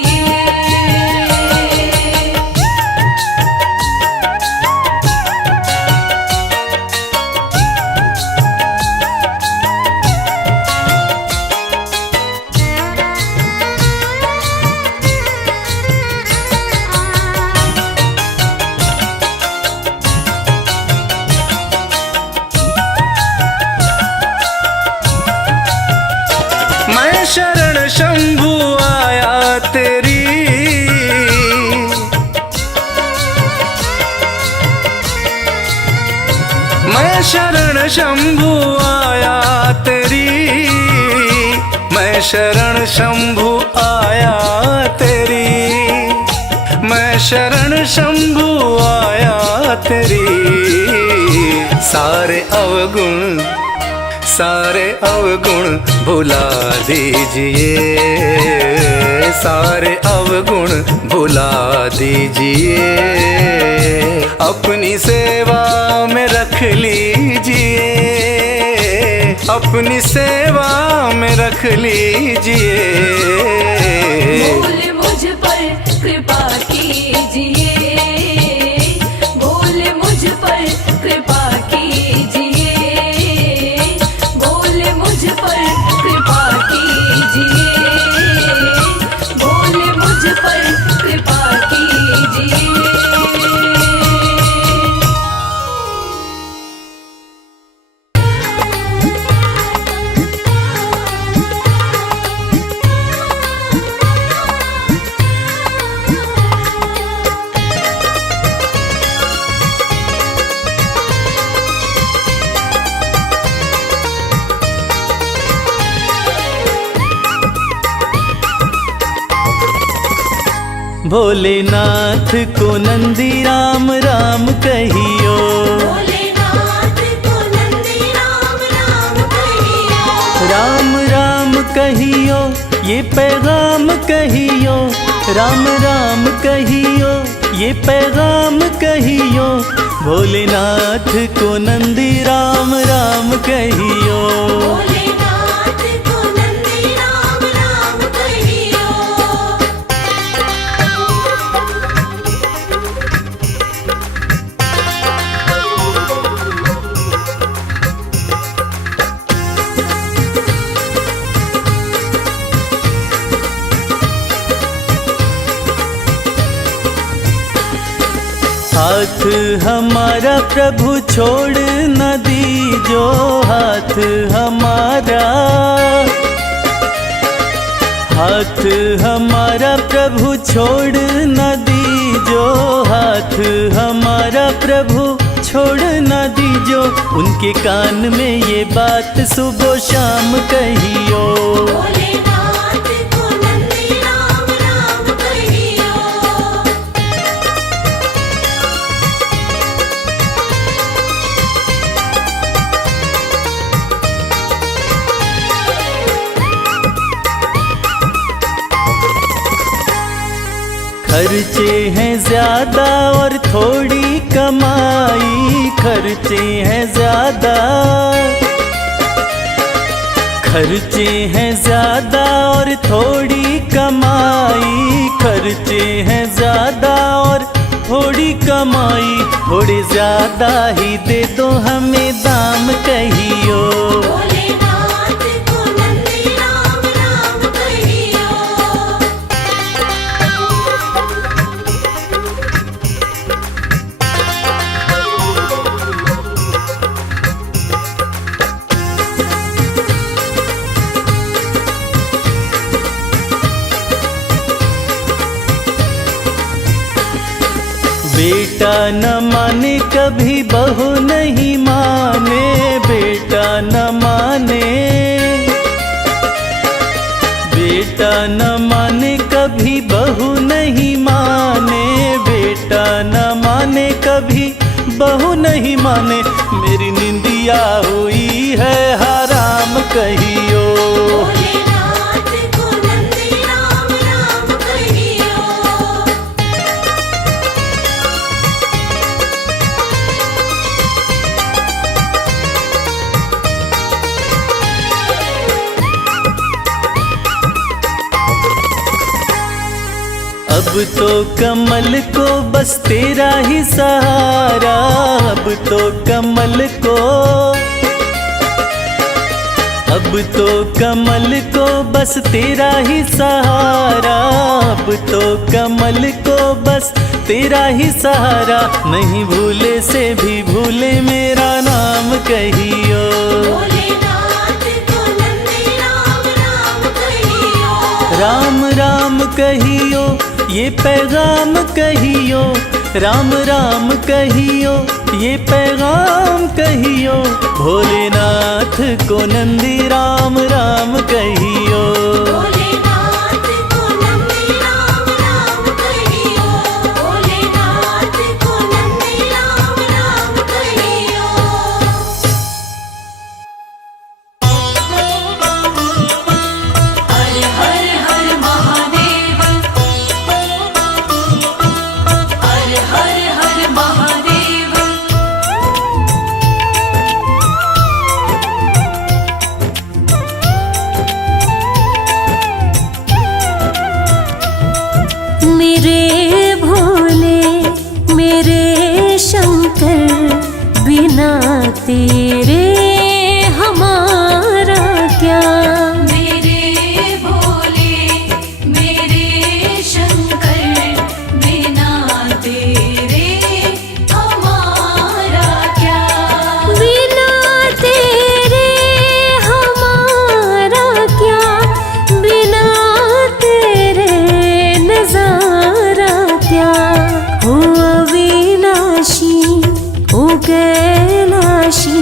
मैं शरण शंभु आया तेरी, मैं शरण शंभु आया तेरी, मैं शरण शंभु आया तेरी, मैं शरण शंभु आया तेरी। सारे अवगुण भुला दीजिए, सारे अवगुण भुला दीजिए, अपनी सेवा में रख लीजिए, अपनी सेवा में रख लीजिए। बोल मुझ पर कृपा कीजिए, बोल मुझ पर कृपा कीजिए, बोल मुझ पर कृपा कीजिए, बोल मुझ पर कृपा कीजिए। भोलेनाथ को नंदी राम राम कहियो, भोलेनाथ को नंदी राम राम कहियो, राम राम कहियो, ये पैगाम कहियो, राम राम कहियो, ये पैगाम कहियो, भोलेनाथ को नंदी राम राम कहियो। भोलेनाथ को नंदी राम राम कहियो। हाथ हमारा प्रभु छोड़ न दीजो, हाथ हमारा, हाथ हमारा प्रभु छोड़ न दीजो, हाथ हमारा प्रभु छोड़ न दीजो। उनके कान में ये बात सुबह शाम कहियो। भोलेनाथ को नंदी राम राम कहियो। खर्चे हैं ज्यादा और थोड़ी कमाई, खर्चे हैं ज्यादा, खर्चे हैं ज्यादा और थोड़ी कमाई, खर्चे हैं ज्यादा और थोड़ी कमाई। थोड़े ज्यादा ही दे दो हमें दाम कहियो। भोलेनाथ को नंदी राम राम कहियो। बेटा न माने कभी बहू नहीं माने, बेटा न माने, बेटा न माने कभी बहू नहीं माने, बेटा न माने कभी बहू नहीं माने। मेरी निंदिया हुई है हराम कहियो। भोलेनाथ को नंदी राम राम कहियो। अब तो कमल को बस तेरा ही सहारा, अब तो कमल को, अब तो कमल को बस तेरा ही सहारा, अब तो कमल को बस तेरा ही सहारा। नहीं भूले से भी भूले मेरा नाम कहियो। भोलेनाथ को नंदी राम राम कहियो। राम राम कहियो, ये पैगाम कहियो, राम राम कहियो, ये पैगाम कहियो। भोलेनाथ को नंदी राम राम कहियो। भोलेनाथ को नंदी राम राम कहियो। भोलेनाथ को नंदी राम राम कहियो। हर हर हर महादेव। हर हर हर महादेव। मेरे भोले मेरे शंकर, बिना तेरे हमारा क्या। मेरे भोले मेरे शंकर, बिना तेरे हमारा क्या। बिना तेरे हमारा क्या, बिना तेरे नजारा क्या। हो अविनाशी, ओ कैलाशी,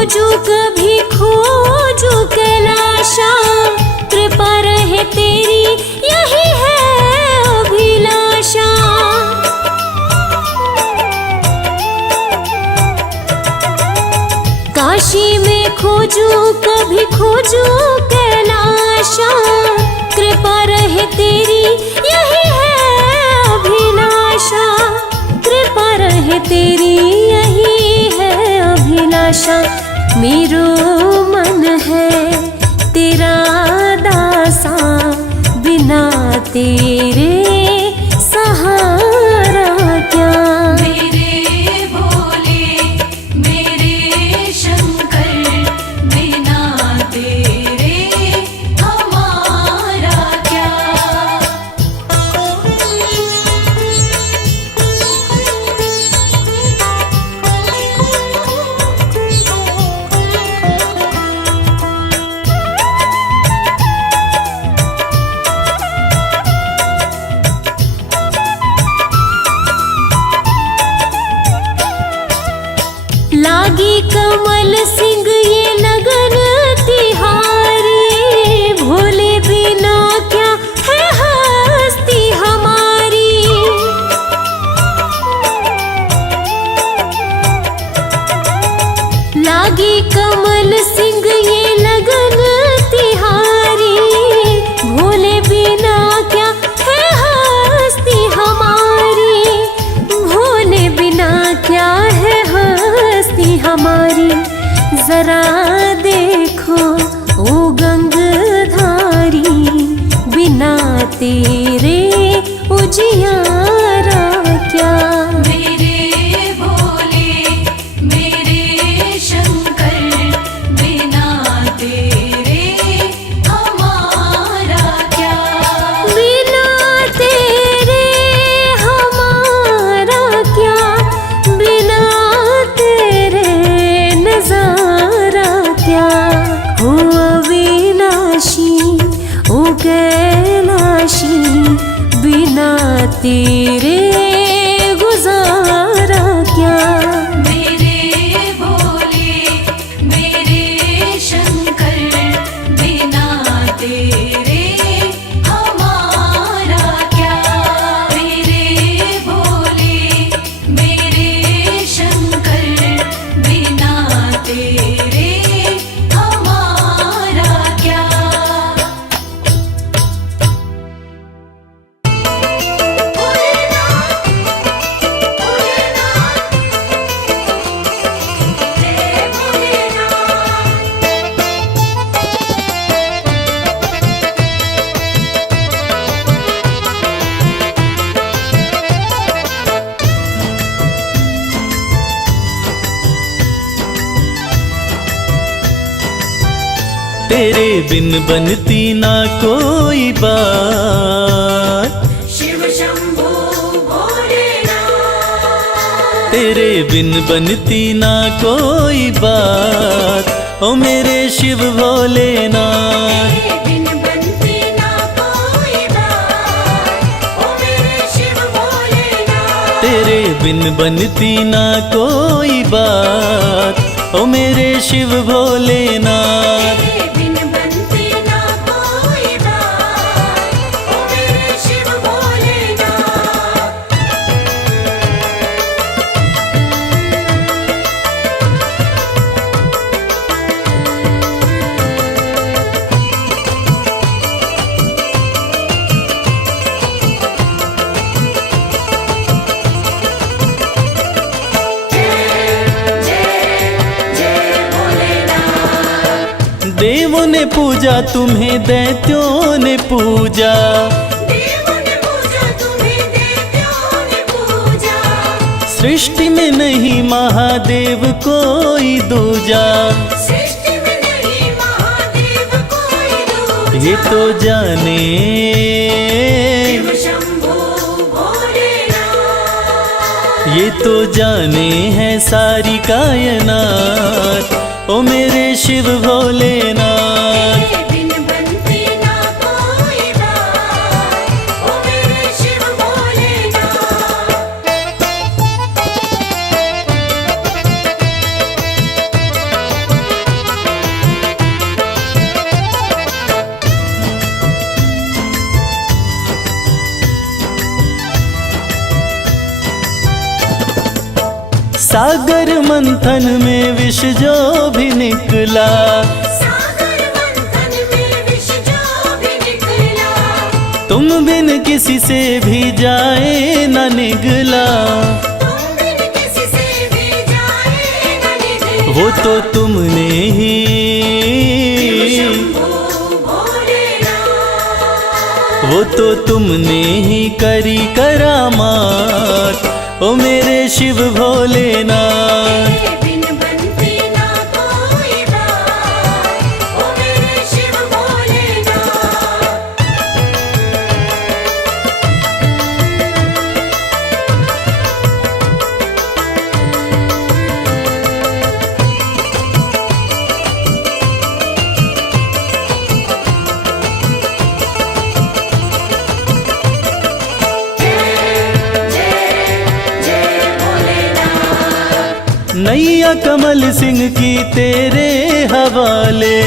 खोजू कभी खोजू कैलाशा, कृपा रहे तेरी यही है अभिलाषा। काशी में खोजू कभी खोजू कैलाशा, कृपा रहे तेरी यही है अभिलाषा। कृपा रहे तेरी यही है अभिलाषा। मेरो मन है तेरा दासा, बिना तेरे सहारा क्या। मेरे भोले मेरे शंकर, बिना तेरे हमारा क्या। लागी कमल सिंह ये लगन तिहारी, भोले बिना क्या है हस्ती हमारी। लागी कमल सिंह ये लगन तिहारी, भोले बिना क्या है हस्ती हमारी। भोले बिना क्या है हस्ती हमारी। जरा देखो ओ गंगधारी, बिना तेरे उजियारा क्या। मेरे भोले मेरे शंकर, बिना तेरे हमारा क्या। बिना तेरे हमारा क्या, बिना तेरे नजारा क्या। हो अविनाशी ओ कैलाशी, बिना तेरे गुजारा क्या। मेरे भोले मेरे शंकर, बिना तेरे हमारा क्या। मेरे भोले मेरे शंकर, बिना तेरे हमारा क्या। भोलेनाथ भोलेनाथ जय भोलेनाथ। तेरे बिन बनती ना कोई बात, शिव शंभो भोलेनाथ। तेरे बिन बनती ना कोई बात। ओ मेरे शिव भोलेनाथ, तेरे बिन बनती ना कोई बात, ओ मेरे शिव भोलेनाथ। तेरे बिन बनती ना कोई बात। ओ मेरे शिव भोलेनाथ, तेरे बिन बनती ना कोई बात, ओ मेरे शिव भोलेनाथ। देवों ने पूजा तुम्हें, दैत्यों ने पूजा। देवों ने पूजा तुम्हें, दैत्यों ने पूजा। सृष्टि में नहीं महादेव कोई दूजा। सृष्टि में नहीं महादेव कोई दूजा। ये तो जाने शिव शंभो भोलेनाथ। ये तो जाने है सारी कायनात। ओ मेरे शिव भोलेनाथ, तेरे बिन बनती ना कोई बात, ओ मेरे शिव भोलेनाथ। सागर मंथन में विष जो भी निकला, सागर मंथन में विष जो भी निकला, तुम बिन किसी से भी जाए न निगला। तुम बिन किसी से भी जाए न निकला। वो तो तुमने ही, शंभो भोलेनाथ, वो तो तुमने ही करी करामात, ओ मेरे शिव भोलेनाथ। तेरे बिन बनती ना कोई बात, ओ मेरे शिव भोलेनाथ। नैया कमल सिंह की तेरे हवाले,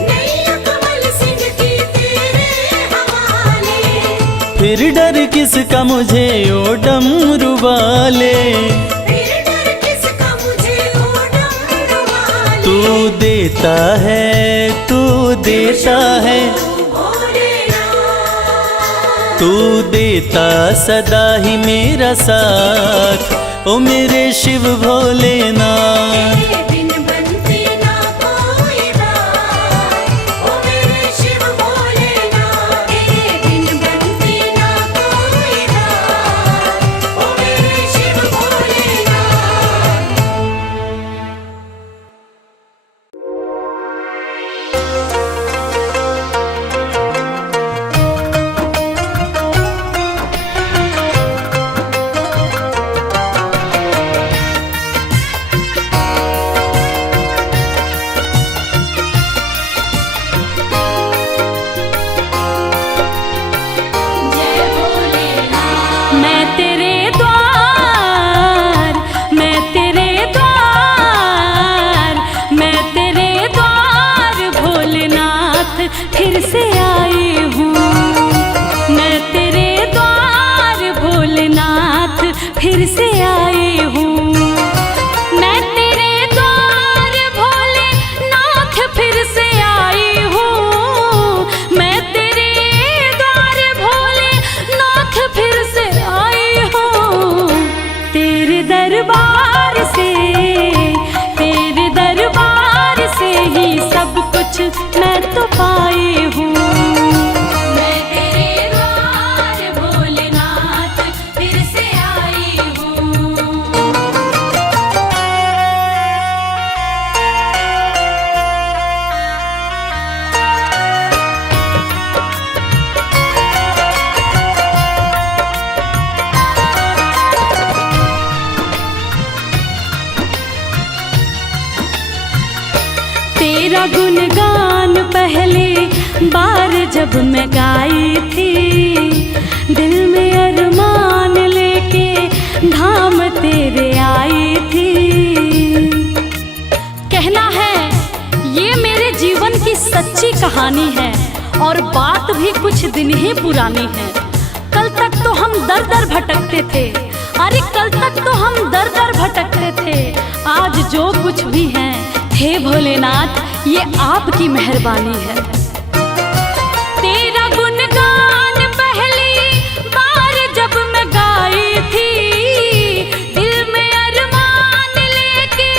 नैया कमल सिंह की तेरे हवाले, फिर डर किसका मुझे ओ डमरू वाले। फिर डर किसका मुझे ओ डमरू वाले। तू देता है, तू देता है, भोलेनाथ, तू देता सदा ही मेरा साथ, ओ मेरे शिव भोलेनाथ। तेरे बिन बनती ना कोई बात, ओ मेरे शिव भोलेनाथ। तेरे बिन बनती ना कोई बात, ओ मेरे शिव भोलेनाथ। जय भोलेनाथ। मैं तेरे द्वार, मैं तेरे द्वार, मैं तेरे द्वार भोलेनाथ फिर से आई हूँ। मैं तेरे द्वार भोलेनाथ फिर से आई हूँ। मैं तेरे द्वार भोलेनाथ फिर से आई हूँ। मैं तेरे द्वार भोलेनाथ फिर से आई हूँ। तेरे दरबार से, तेरे दरबार से ही सब कुछ मैं तो पाई हूँ। मैं तेरे द्वार भोलेनाथ फिर से आई हूँ। तेरा गुणगान पहले बार जब मैं गाई थी, दिल में अरमान लेके धाम तेरे आई थी। कहना है ये मेरे जीवन की सच्ची कहानी है और बात भी कुछ दिन ही पुरानी है। कल तक तो हम दर दर भटकते थे, अरे कल तक तो हम दर दर भटकते थे। आज जो कुछ भी है, हे भोलेनाथ ये आपकी मेहरबानी है। तेरा गुणगान पहली बार जब मैं गाई थी, दिल में अरमान लेके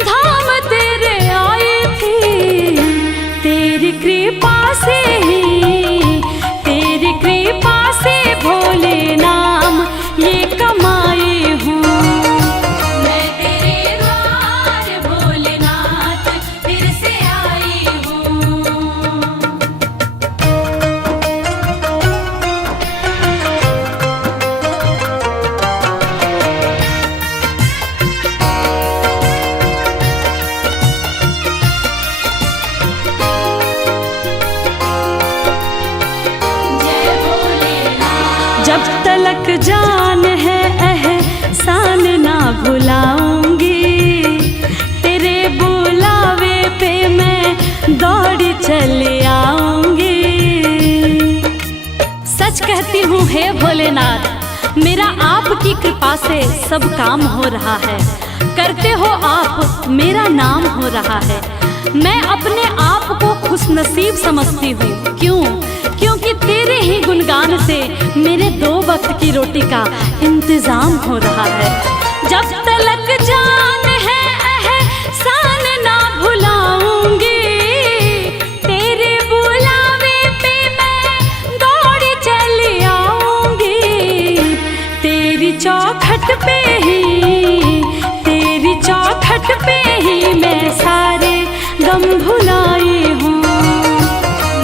धाम तेरे आई थी। तेरी कृपा से ही, तेरी कृपा से भोले नाम ये कमाई हूँ। मैं तेरे द्वार भोलेनाथ फिर से आई हूँ। जय भोलेनाथ। जब तलक जान है एहसान ना भुलाऊंगी, तेरे बुलावे पे मैं दौड़ी चली आऊंगी। सच कहती हूँ हे भोलेनाथ, मेरा आपकी कृपा से सब काम हो रहा है। करते हो आप मेरा नाम हो रहा है। मैं अपने आप को खुशनसीब समझती हूँ। क्यों? क्योंकि तेरे ही गुणगान से मेरे 2 वक्त की रोटी का इंतजाम हो रहा है। जब तलक जान है एहसान ना भुलाऊंगी, तेरे बुलावे पे मैं दौड़ चली आऊंगी। तेरी चौखट पे ही मैं सारे गम भुलाई हूँ।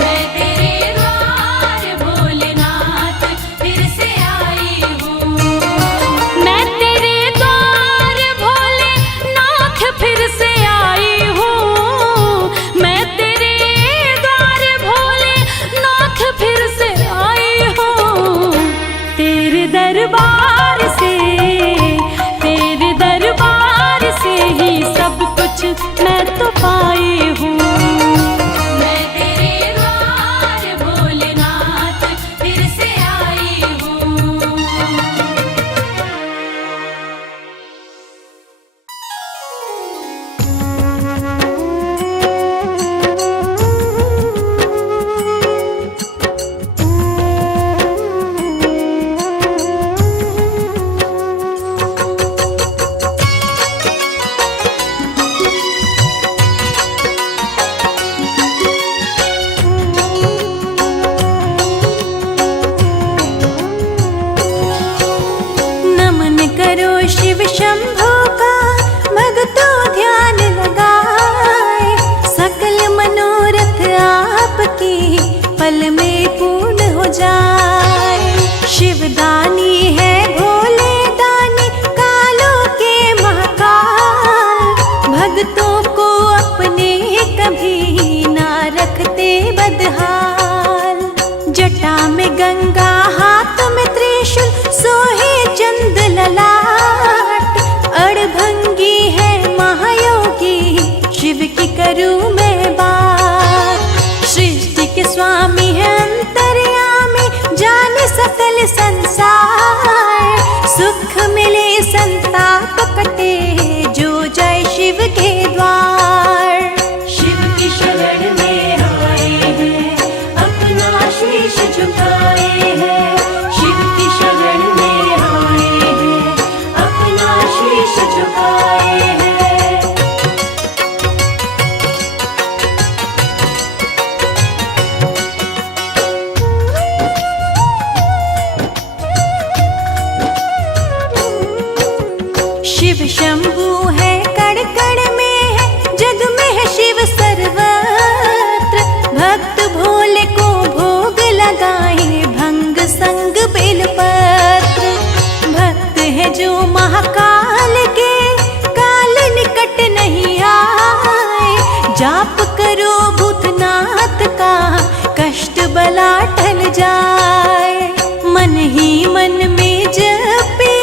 मैं तेरे द्वार भोलेनाथ फिर से आई हूँ। मैं तेरे द्वार भोलेनाथ फिर से आई हूँ। मैं तेरे द्वार भोलेनाथ फिर से आई हूँ। तेरे दरबार से ही सब कुछ मैं तो पाई हूँ। मैं तेरे द्वार भोलेनाथ फिर से आई हूँ। शिव शंभो का भक्तों ध्यान लगाए, सकल मनोरथ आपकी पल में पूर्ण हो जाए। शिवदानी है भोले दानी कालों के महाकाल, भक्तों को अपने कभी ना रखते बदहाल। जटा में गंगा हाथ में त्रिशूल सोहे चंद ललाट, अड़भंगी है महायोगी शिव की करूँ मैं बात। सृष्टि के स्वामी है अंतर्यामी जाने सकल संसार, सुख मिले संताप कटे जो जय शिव के द्वार। शिव की शरण में आए हैं अपना शीश झुकाए हैं। शिव की शरण में आए हैं अपना शीश झुकाए हैं। शिव शंभु है कण कण में है, जग में है शिव सर्वत्र। भक्त भोले को भोग लगाए भंग संग बेलपत्र। भक्त है जो महाकाल के काल निकट नहीं आए, जाप करो भूतनाथ का कष्ट बला टल जाए। मन ही मन में जपे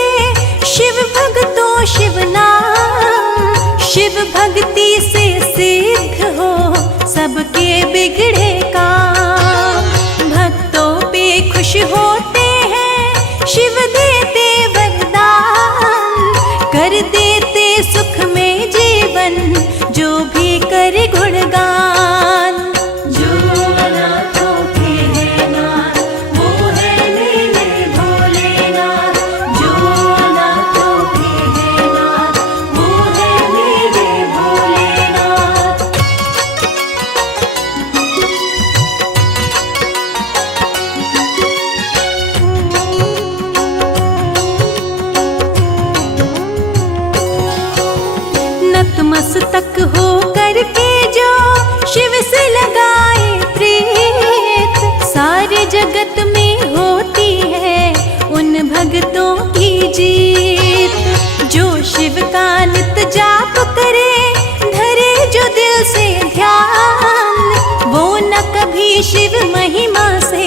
शिव भक्तों शिव नाम, शिव भक्ति से सिद्ध हो सबके बिगड़े काम। भक्तों पे खुश होते हैं शिव देते वरदान, कर देते सुख में जीवन जो भी करे गुणगान। जो अनाथों के है नाथ वो है मेरे भोलेनाथ। जो अनाथों के है नाथ वो है मेरे भोलेनाथ। नतमस्तक हो करके जो शिव से लगाए प्रीत, सारे जगत में होती है उन भक्तों की जीत। जो शिव का नित जाप करे धरे जो दिल से ध्यान, वो न कभी शिव महिमा से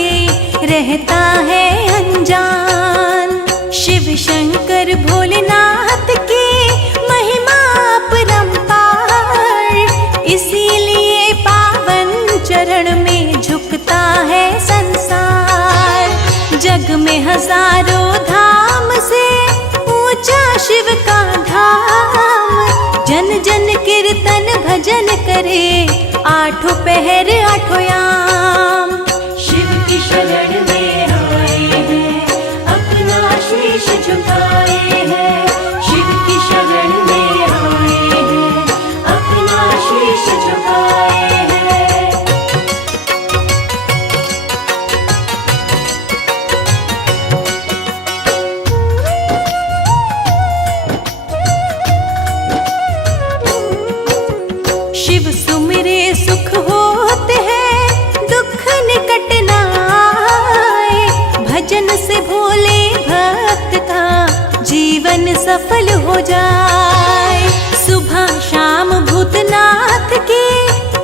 रहता है अनजान। शिव शंकर भोलेनाथ की महिमा अपरंपार, इसीलिए पावन चरण में झुकता है संसार। जग में हजारों धाम से ऊंचा शिव का धाम, भजन करे आठों पहर आठों याम। शिव की शरण में आए हैं, अपना शीश झुकाए हैं। शिव की शरण में आए हैं, अपना शीश झुकाए हैं। शिव सुमिरे सुख होते हैं, दुख निकट न आए। भजन से भोले भक्त का जीवन सफल हो जाए। सुबह शाम भूतनाथ की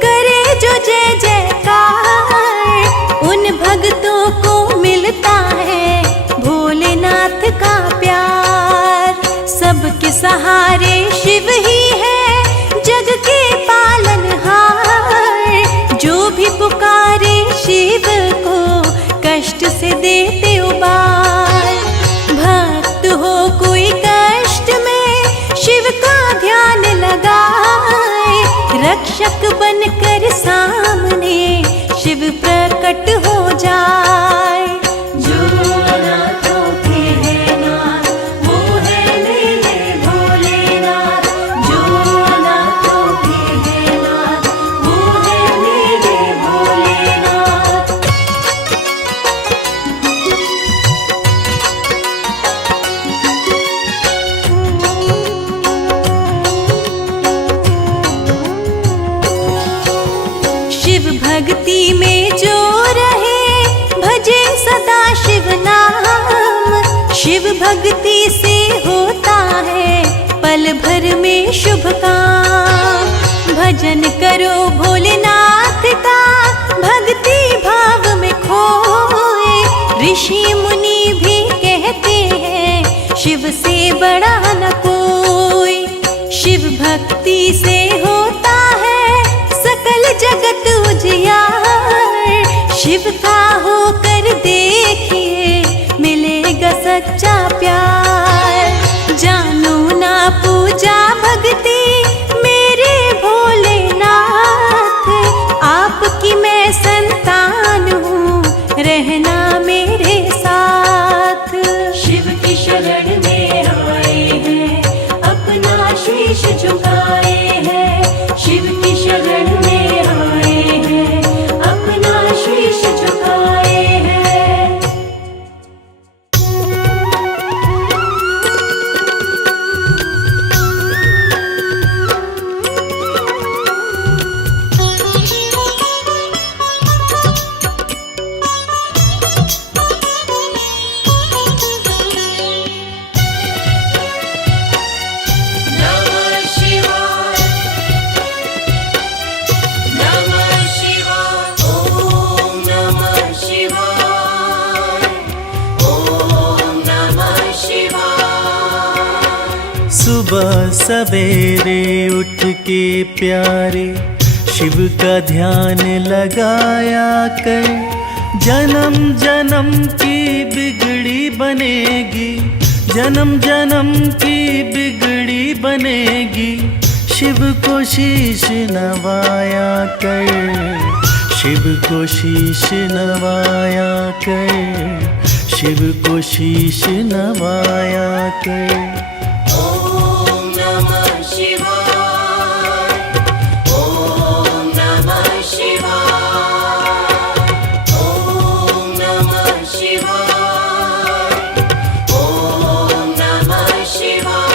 करे जो जय जयकार, उन भक्तों को मिलता है भोलेनाथ का प्यार। सबके सहारे शिव ही है, जग के पालनहार। जो भी पुकारे शिव को कष्ट से देते उबार। भक्त हो कोई कष्ट में शिव का ध्यान लगाए। रक्षक बनकर सामने शिव प्रकट हो जाए। जो अनाथों के हैं नाथ, वो है मेरे भोलेनाथ। जो अनाथों के हैं नाथ, वो है मेरे भोलेनाथ। शिव भक्ति में जो रहे, भजे सदा शिव नाम। शिव भक्ति से होता है पल भर में शुभ काम। भजन करो भोलेनाथ का, भक्ति भाव में खोए। ऋषि मुनि भी कहते हैं शिव से बड़ा न कोई। शिव भक्ति से होता है सकल जगत उजियार। शिव का होकर देखिए मिलेगा सच्चा प्यार। जानो ना पूजा भक्ति मेरे भोलेनाथ, आपकी मैं संतान हूँ, रहना मेरे साथ। शिव की शरण में आए हैं, अपना शीश झुकाए हैं। शिव की शरण में आए हैं, अपना शीश झुकाए हैं। नमः शिवाय, नमः शिवाय, ओम नमः शिवाय, ओम नमः शिवाय। सुबह सवेरे उठ के प्यारे शिव का ध्यान लगाया कर। जन्म जन्म की बिगड़ी बनेगी, जन्म जन्म की बिगड़ी बनेगी। शिव को शीश नवाया कर, शिव को शीश नवाया कर, शिव को शीश नवाया कर। ओम नमः शिवाय, ओम नमः शिवाय, ओम नमः शिवाय, ओम नमः शिवाय।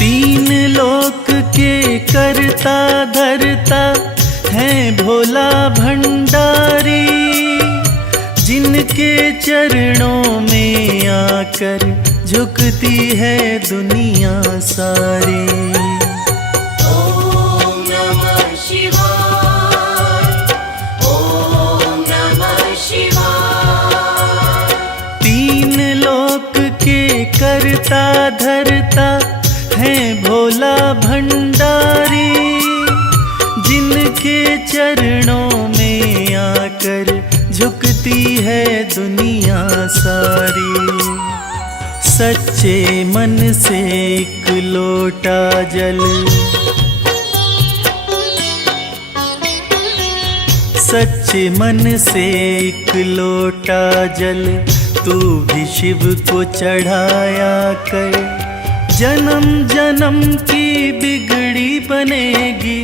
तीन लोक के करता धरता है भोला भंडारी। जिनके चरणों में आकर झुकती है दुनिया सारी। ओम नमः शिवाय, ओम करता धरता है भोला भंडारी, जिनके चरणों में आकर झुकती है दुनिया सारी। सच्चे मन से एक लोटा जल, सच्चे मन से एक लोटा जल तू भी शिव को चढ़ाया कर। जन्म जन्म की बिगड़ी बनेगी,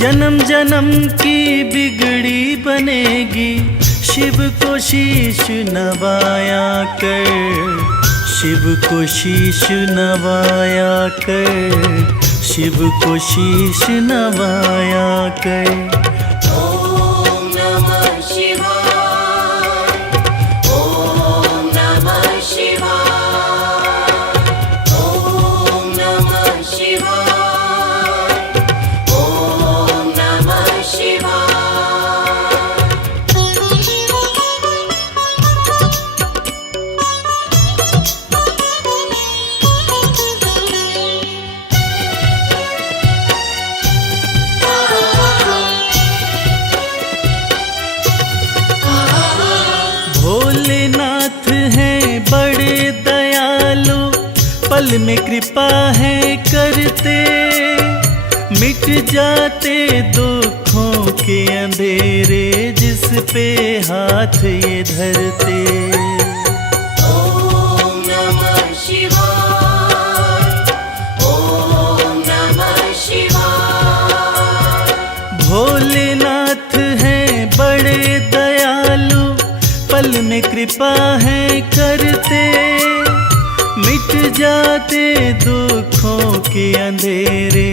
जन्म जन्म की बिगड़ी बनेगी, शिव को शीश नवाया कर, शिव को शीश नवाया कर, शिव को शीश नवाया कर। ॐ नमः शिवाय, ॐ नमः शिवाय, ॐ नमः शिवाय, ॐ नमः शिवाय। भोलेनाथ हैं बड़े दयालु, पल में कृपा है करते, मिट जाते दुखों के अंधेरे जिस पे हाथ ये धरते। ॐ नमः शिवाय, ॐ नमः शिवाय। भोलेनाथ हैं बड़े दयालु, पल में कृपा है करते, मिट जाते दुखों के अंधेरे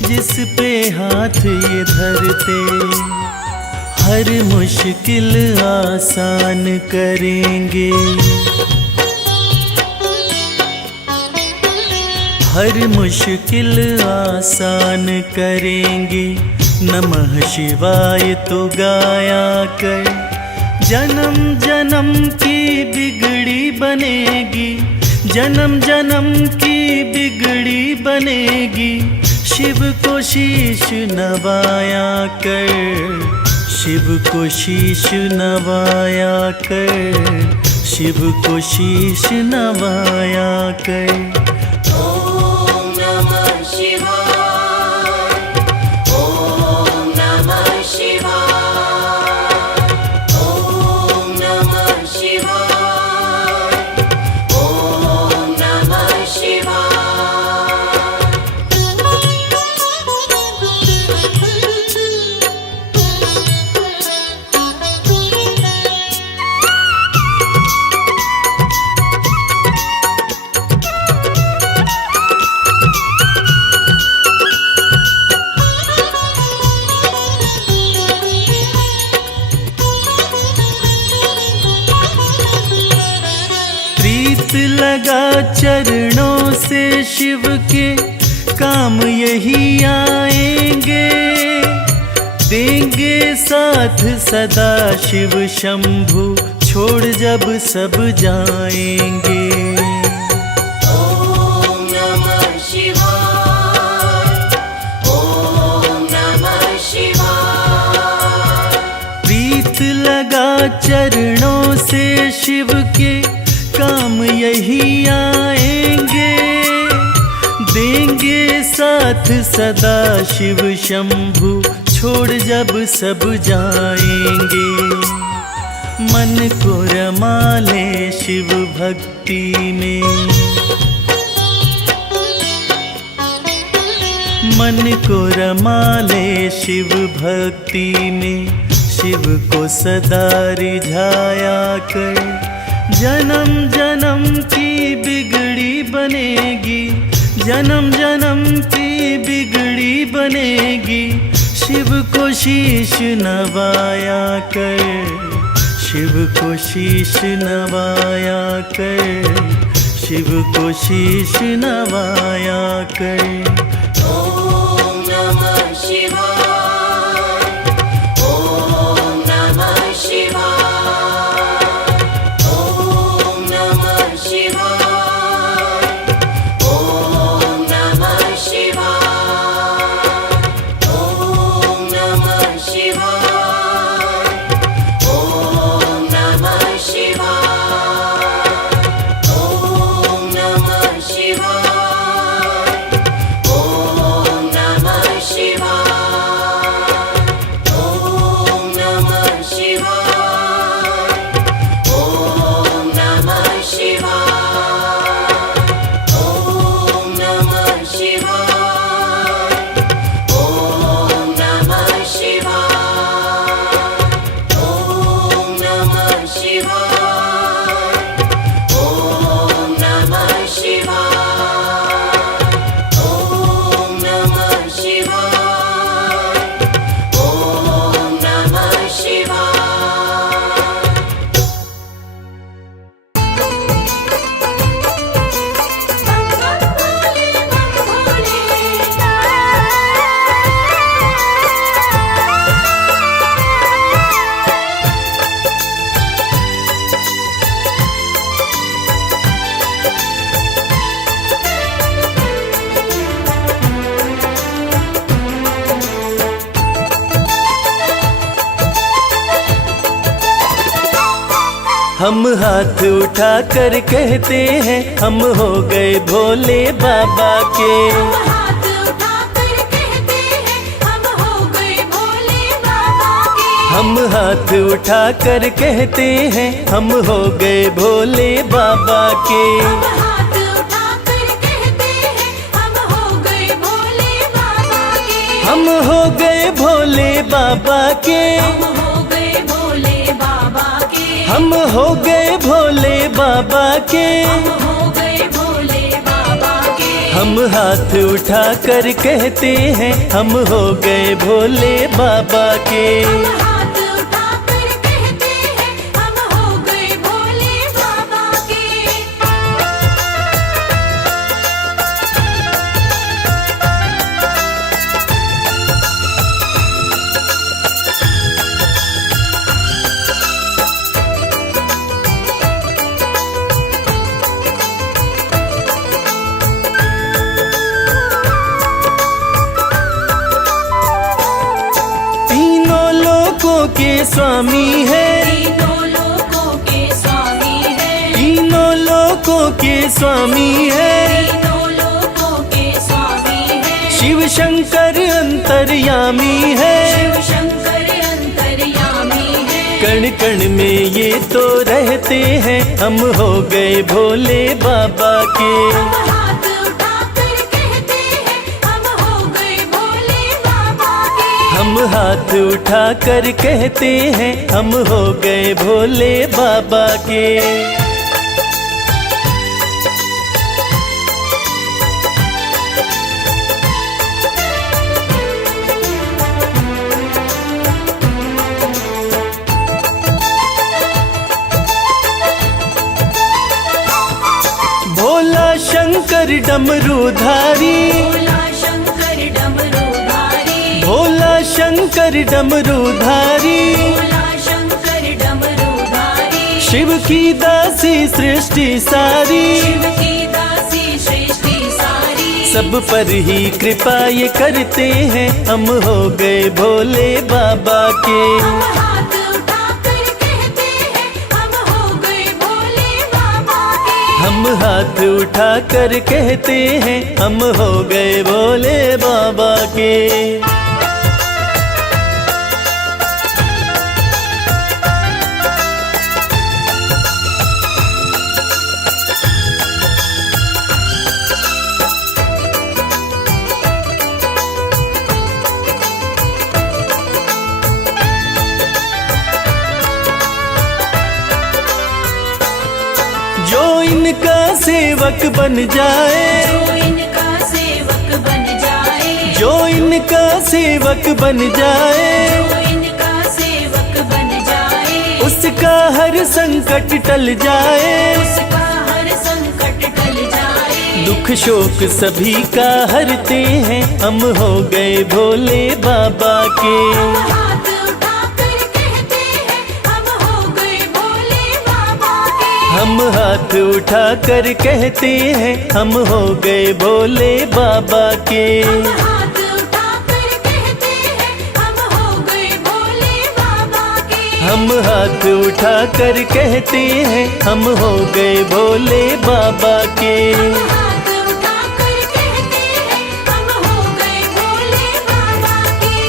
जिस पे हाथ ये धरते। हर मुश्किल आसान करेंगे, हर मुश्किल आसान करेंगे, नमः शिवाय तो गाया कर। जन्म जन्म की बिगड़ी बनेगी, जन्म जन्म की बिगड़ी बनेगी, शिव को शीश नवाया कर, शिव को शीश नवाया कर, शिव को शीश नवाया कर। ॐ नमः शिवाय, ॐ नमः शिवाय, ॐ नमः शिवाय, ॐ नमः शिवाय। प्रीत लगा चरणों से शिव के, काम यही आएंगे, देंगे साथ सदा शिव शंभु, छोड़ जब सब जाएंगे। ॐ नमः शिवाय, ॐ नमः शिवाय। प्रीत लगा चरणों से शिव के, काम यही आएंगे, देंगे साथ सदा शिव शंभु, छोड़ जब सब जाएंगे। मन को रमा ले शिव भक्ति में, मन को रमा ले शिव भक्ति में, शिव को सदा रिझाया कर। जन्म जन्म की बिगड़ी बनेगी, जन्म जन्म की बिगड़ी बनेगी, शिव को शीश नवाया कर, शिव को शीश नवाया कर, शिव को शीश नवाया कर। ॐ नमः शिवाय, ॐ नमः शिवाय, ॐ नमः शिवाय, हम हाथ उठा कर कहते हैं हम हो गए भोले बाबा के। हाथ उठाकर कहते हैं हम हो गए भोले बाबा के। हम हाथ उठा कर कहते हैं हम हो गए भोले बाबा के। हाथ उठाकर कहते हैं हम हो गए भोले बाबा के। हम हो गए भोले बाबा के। हम हो गए भोले बाबा के। हम हो गए भोले बाबा के। हम हो गए भोले बाबा के। हम हाथ उठा कर कहते हैं हम हो गए भोले बाबा के। हाथ उठाकर कहते हैं हम हो गए भोले बाबा के। तीनों लोकों के स्वामी है। तीनों लोकों के स्वामी है। तीनों लोकों के स्वामी है। तीनों लोकों के स्वामी है। शिव शंकर अंतर्यामी है। शिव शंकर अंतर्यामी है। कण कण में ये तो रहते हैं हम हो गए भोले बाबा के। हाथ उठाकर कहते हैं हम हो गए भोले बाबा के। हम हाथ उठा कर कहते हैं हम हो गए भोले बाबा के। भोला शंकर डमरूधारी। भोला शंकर डमरूधारी। भोला शंकर डमरूधारी। भोला शंकर डमरूधारी। शिव की दासी सृष्टि सारी। शिव की दासी सृष्टि सारी। सब पर ही कृपा ये करते हैं हम हो गए भोले बाबा के। हाथ उठाकर कहते हैं हम हो गए भोले बाबा के। हम हाथ उठा कर कहते हैं हम हो गए भोले बाबा के। जो इनका सेवक बन जाए। जो इनका सेवक बन जाए। जो इनका सेवक बन जाए। जो इनका सेवक बन जाए। उसका हर संकट टल जाए। उसका हर संकट टल जाए। दुख शोक सभी का हरते हैं हम हो गए भोले बाबा के। हाथ उठाकर कहते हैं हम हो गए भोले बाबा के। हम हाथ उठा कर कहते हैं हम हो गए भोले बाबा के। हाथ उठाकर कहते हैं हम हो गए भोले बाबा के। हम हाथ उठा कर कहते हैं हम हो गए भोले बाबा के। हाथ उठाकर कहते हैं हम हो गए भोले बाबा के।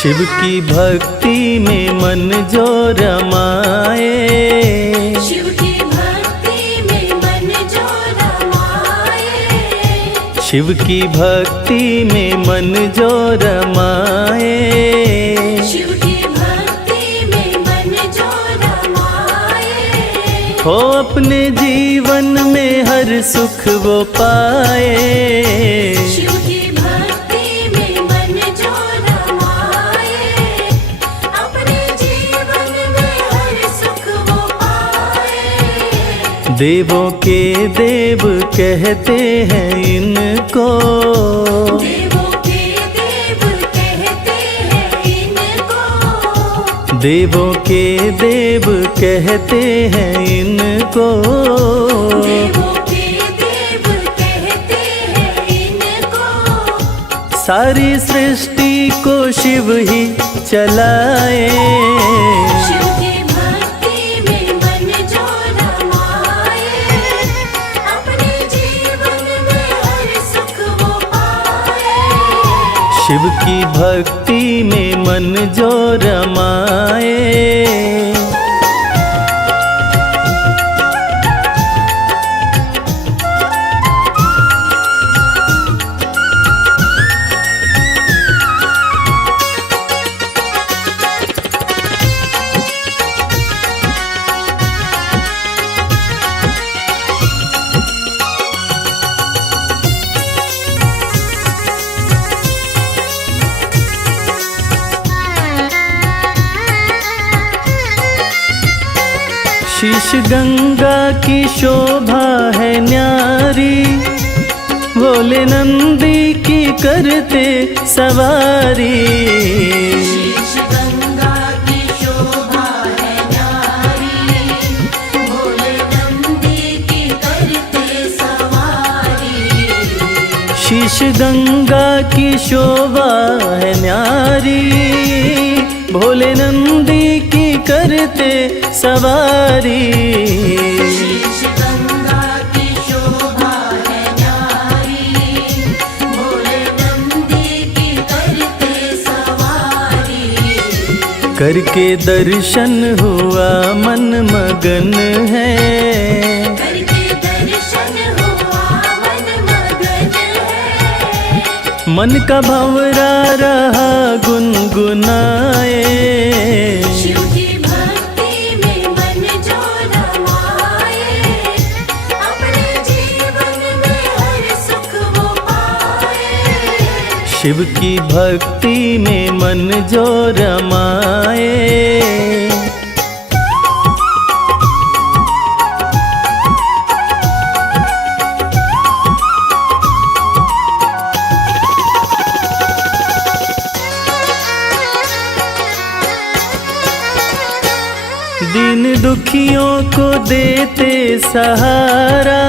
शिव की भक्ति में मन जो रमाए। शिव की भक्ति में मन जो रमाए। शिव की भक्ति में मन जो रमाए। शिव की भक्ति में मन जो रमाए। हो अपने जीवन में हर सुख वो पाए। शिव की भक्ति में मन जो रमाए। अपने जीवन में हर सुख वो पाए। देवों के देव कहते हैं इनको, देवों के देव कहते हैं इनको, देवों के देव कहते हैं इनको, देवों के देव कहते हैं इनको। सारी सृष्टि को शिव ही चलाए, शिव की भक्ति में मन जो रमाए, अपने जीवन में हर सुख वो पाए। शिव की भक्ति में मन जो रमाए। शीश गंगा की शोभा है न्यारी, भोले नंदी की करते सवारी। शीश गंगा की शोभा है न्यारी, भोले नंदी की करते सवारी। शीश गंगा की शोभा है न्यारी, भोले नंदी की करते सवारी। शीश गंगा की शोभा है न्यारी, भोले नंदी की करते सवारी। करके दर्शन हुआ मन मगन है, करके दर्शन हुआ मन मगन है। मन का भंवरा रहा गुनगुनाए। शिव की भक्ति में मन जो रमाए, अपने जीवन में हर सुख वो पाए। शिव की भक्ति में मन जो रमाए। दीन दुखियों को देते सहारा,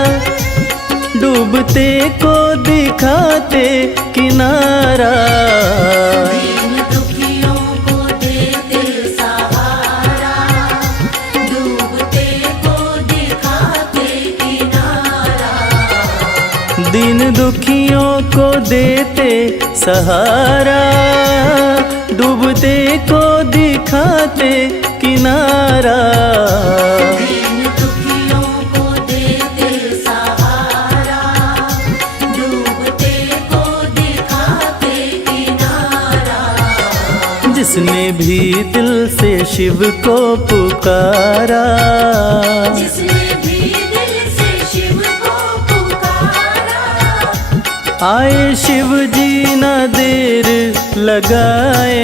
डूबते को दिखाते किनारा। दीन दुखियों को देते सहारा, डूबते को दिखाते किनारा। दीन दुखियों को देते सहारा, डूबते को दिखाते किनारा। दीन दुखियों को देते सहारा, डूबते को दिखाते किनारा। जिसने भी दिल से शिव को पुकारा, जिसने भी दिल से शिव को पुकारा, आए शिव जी ना देर लगाए।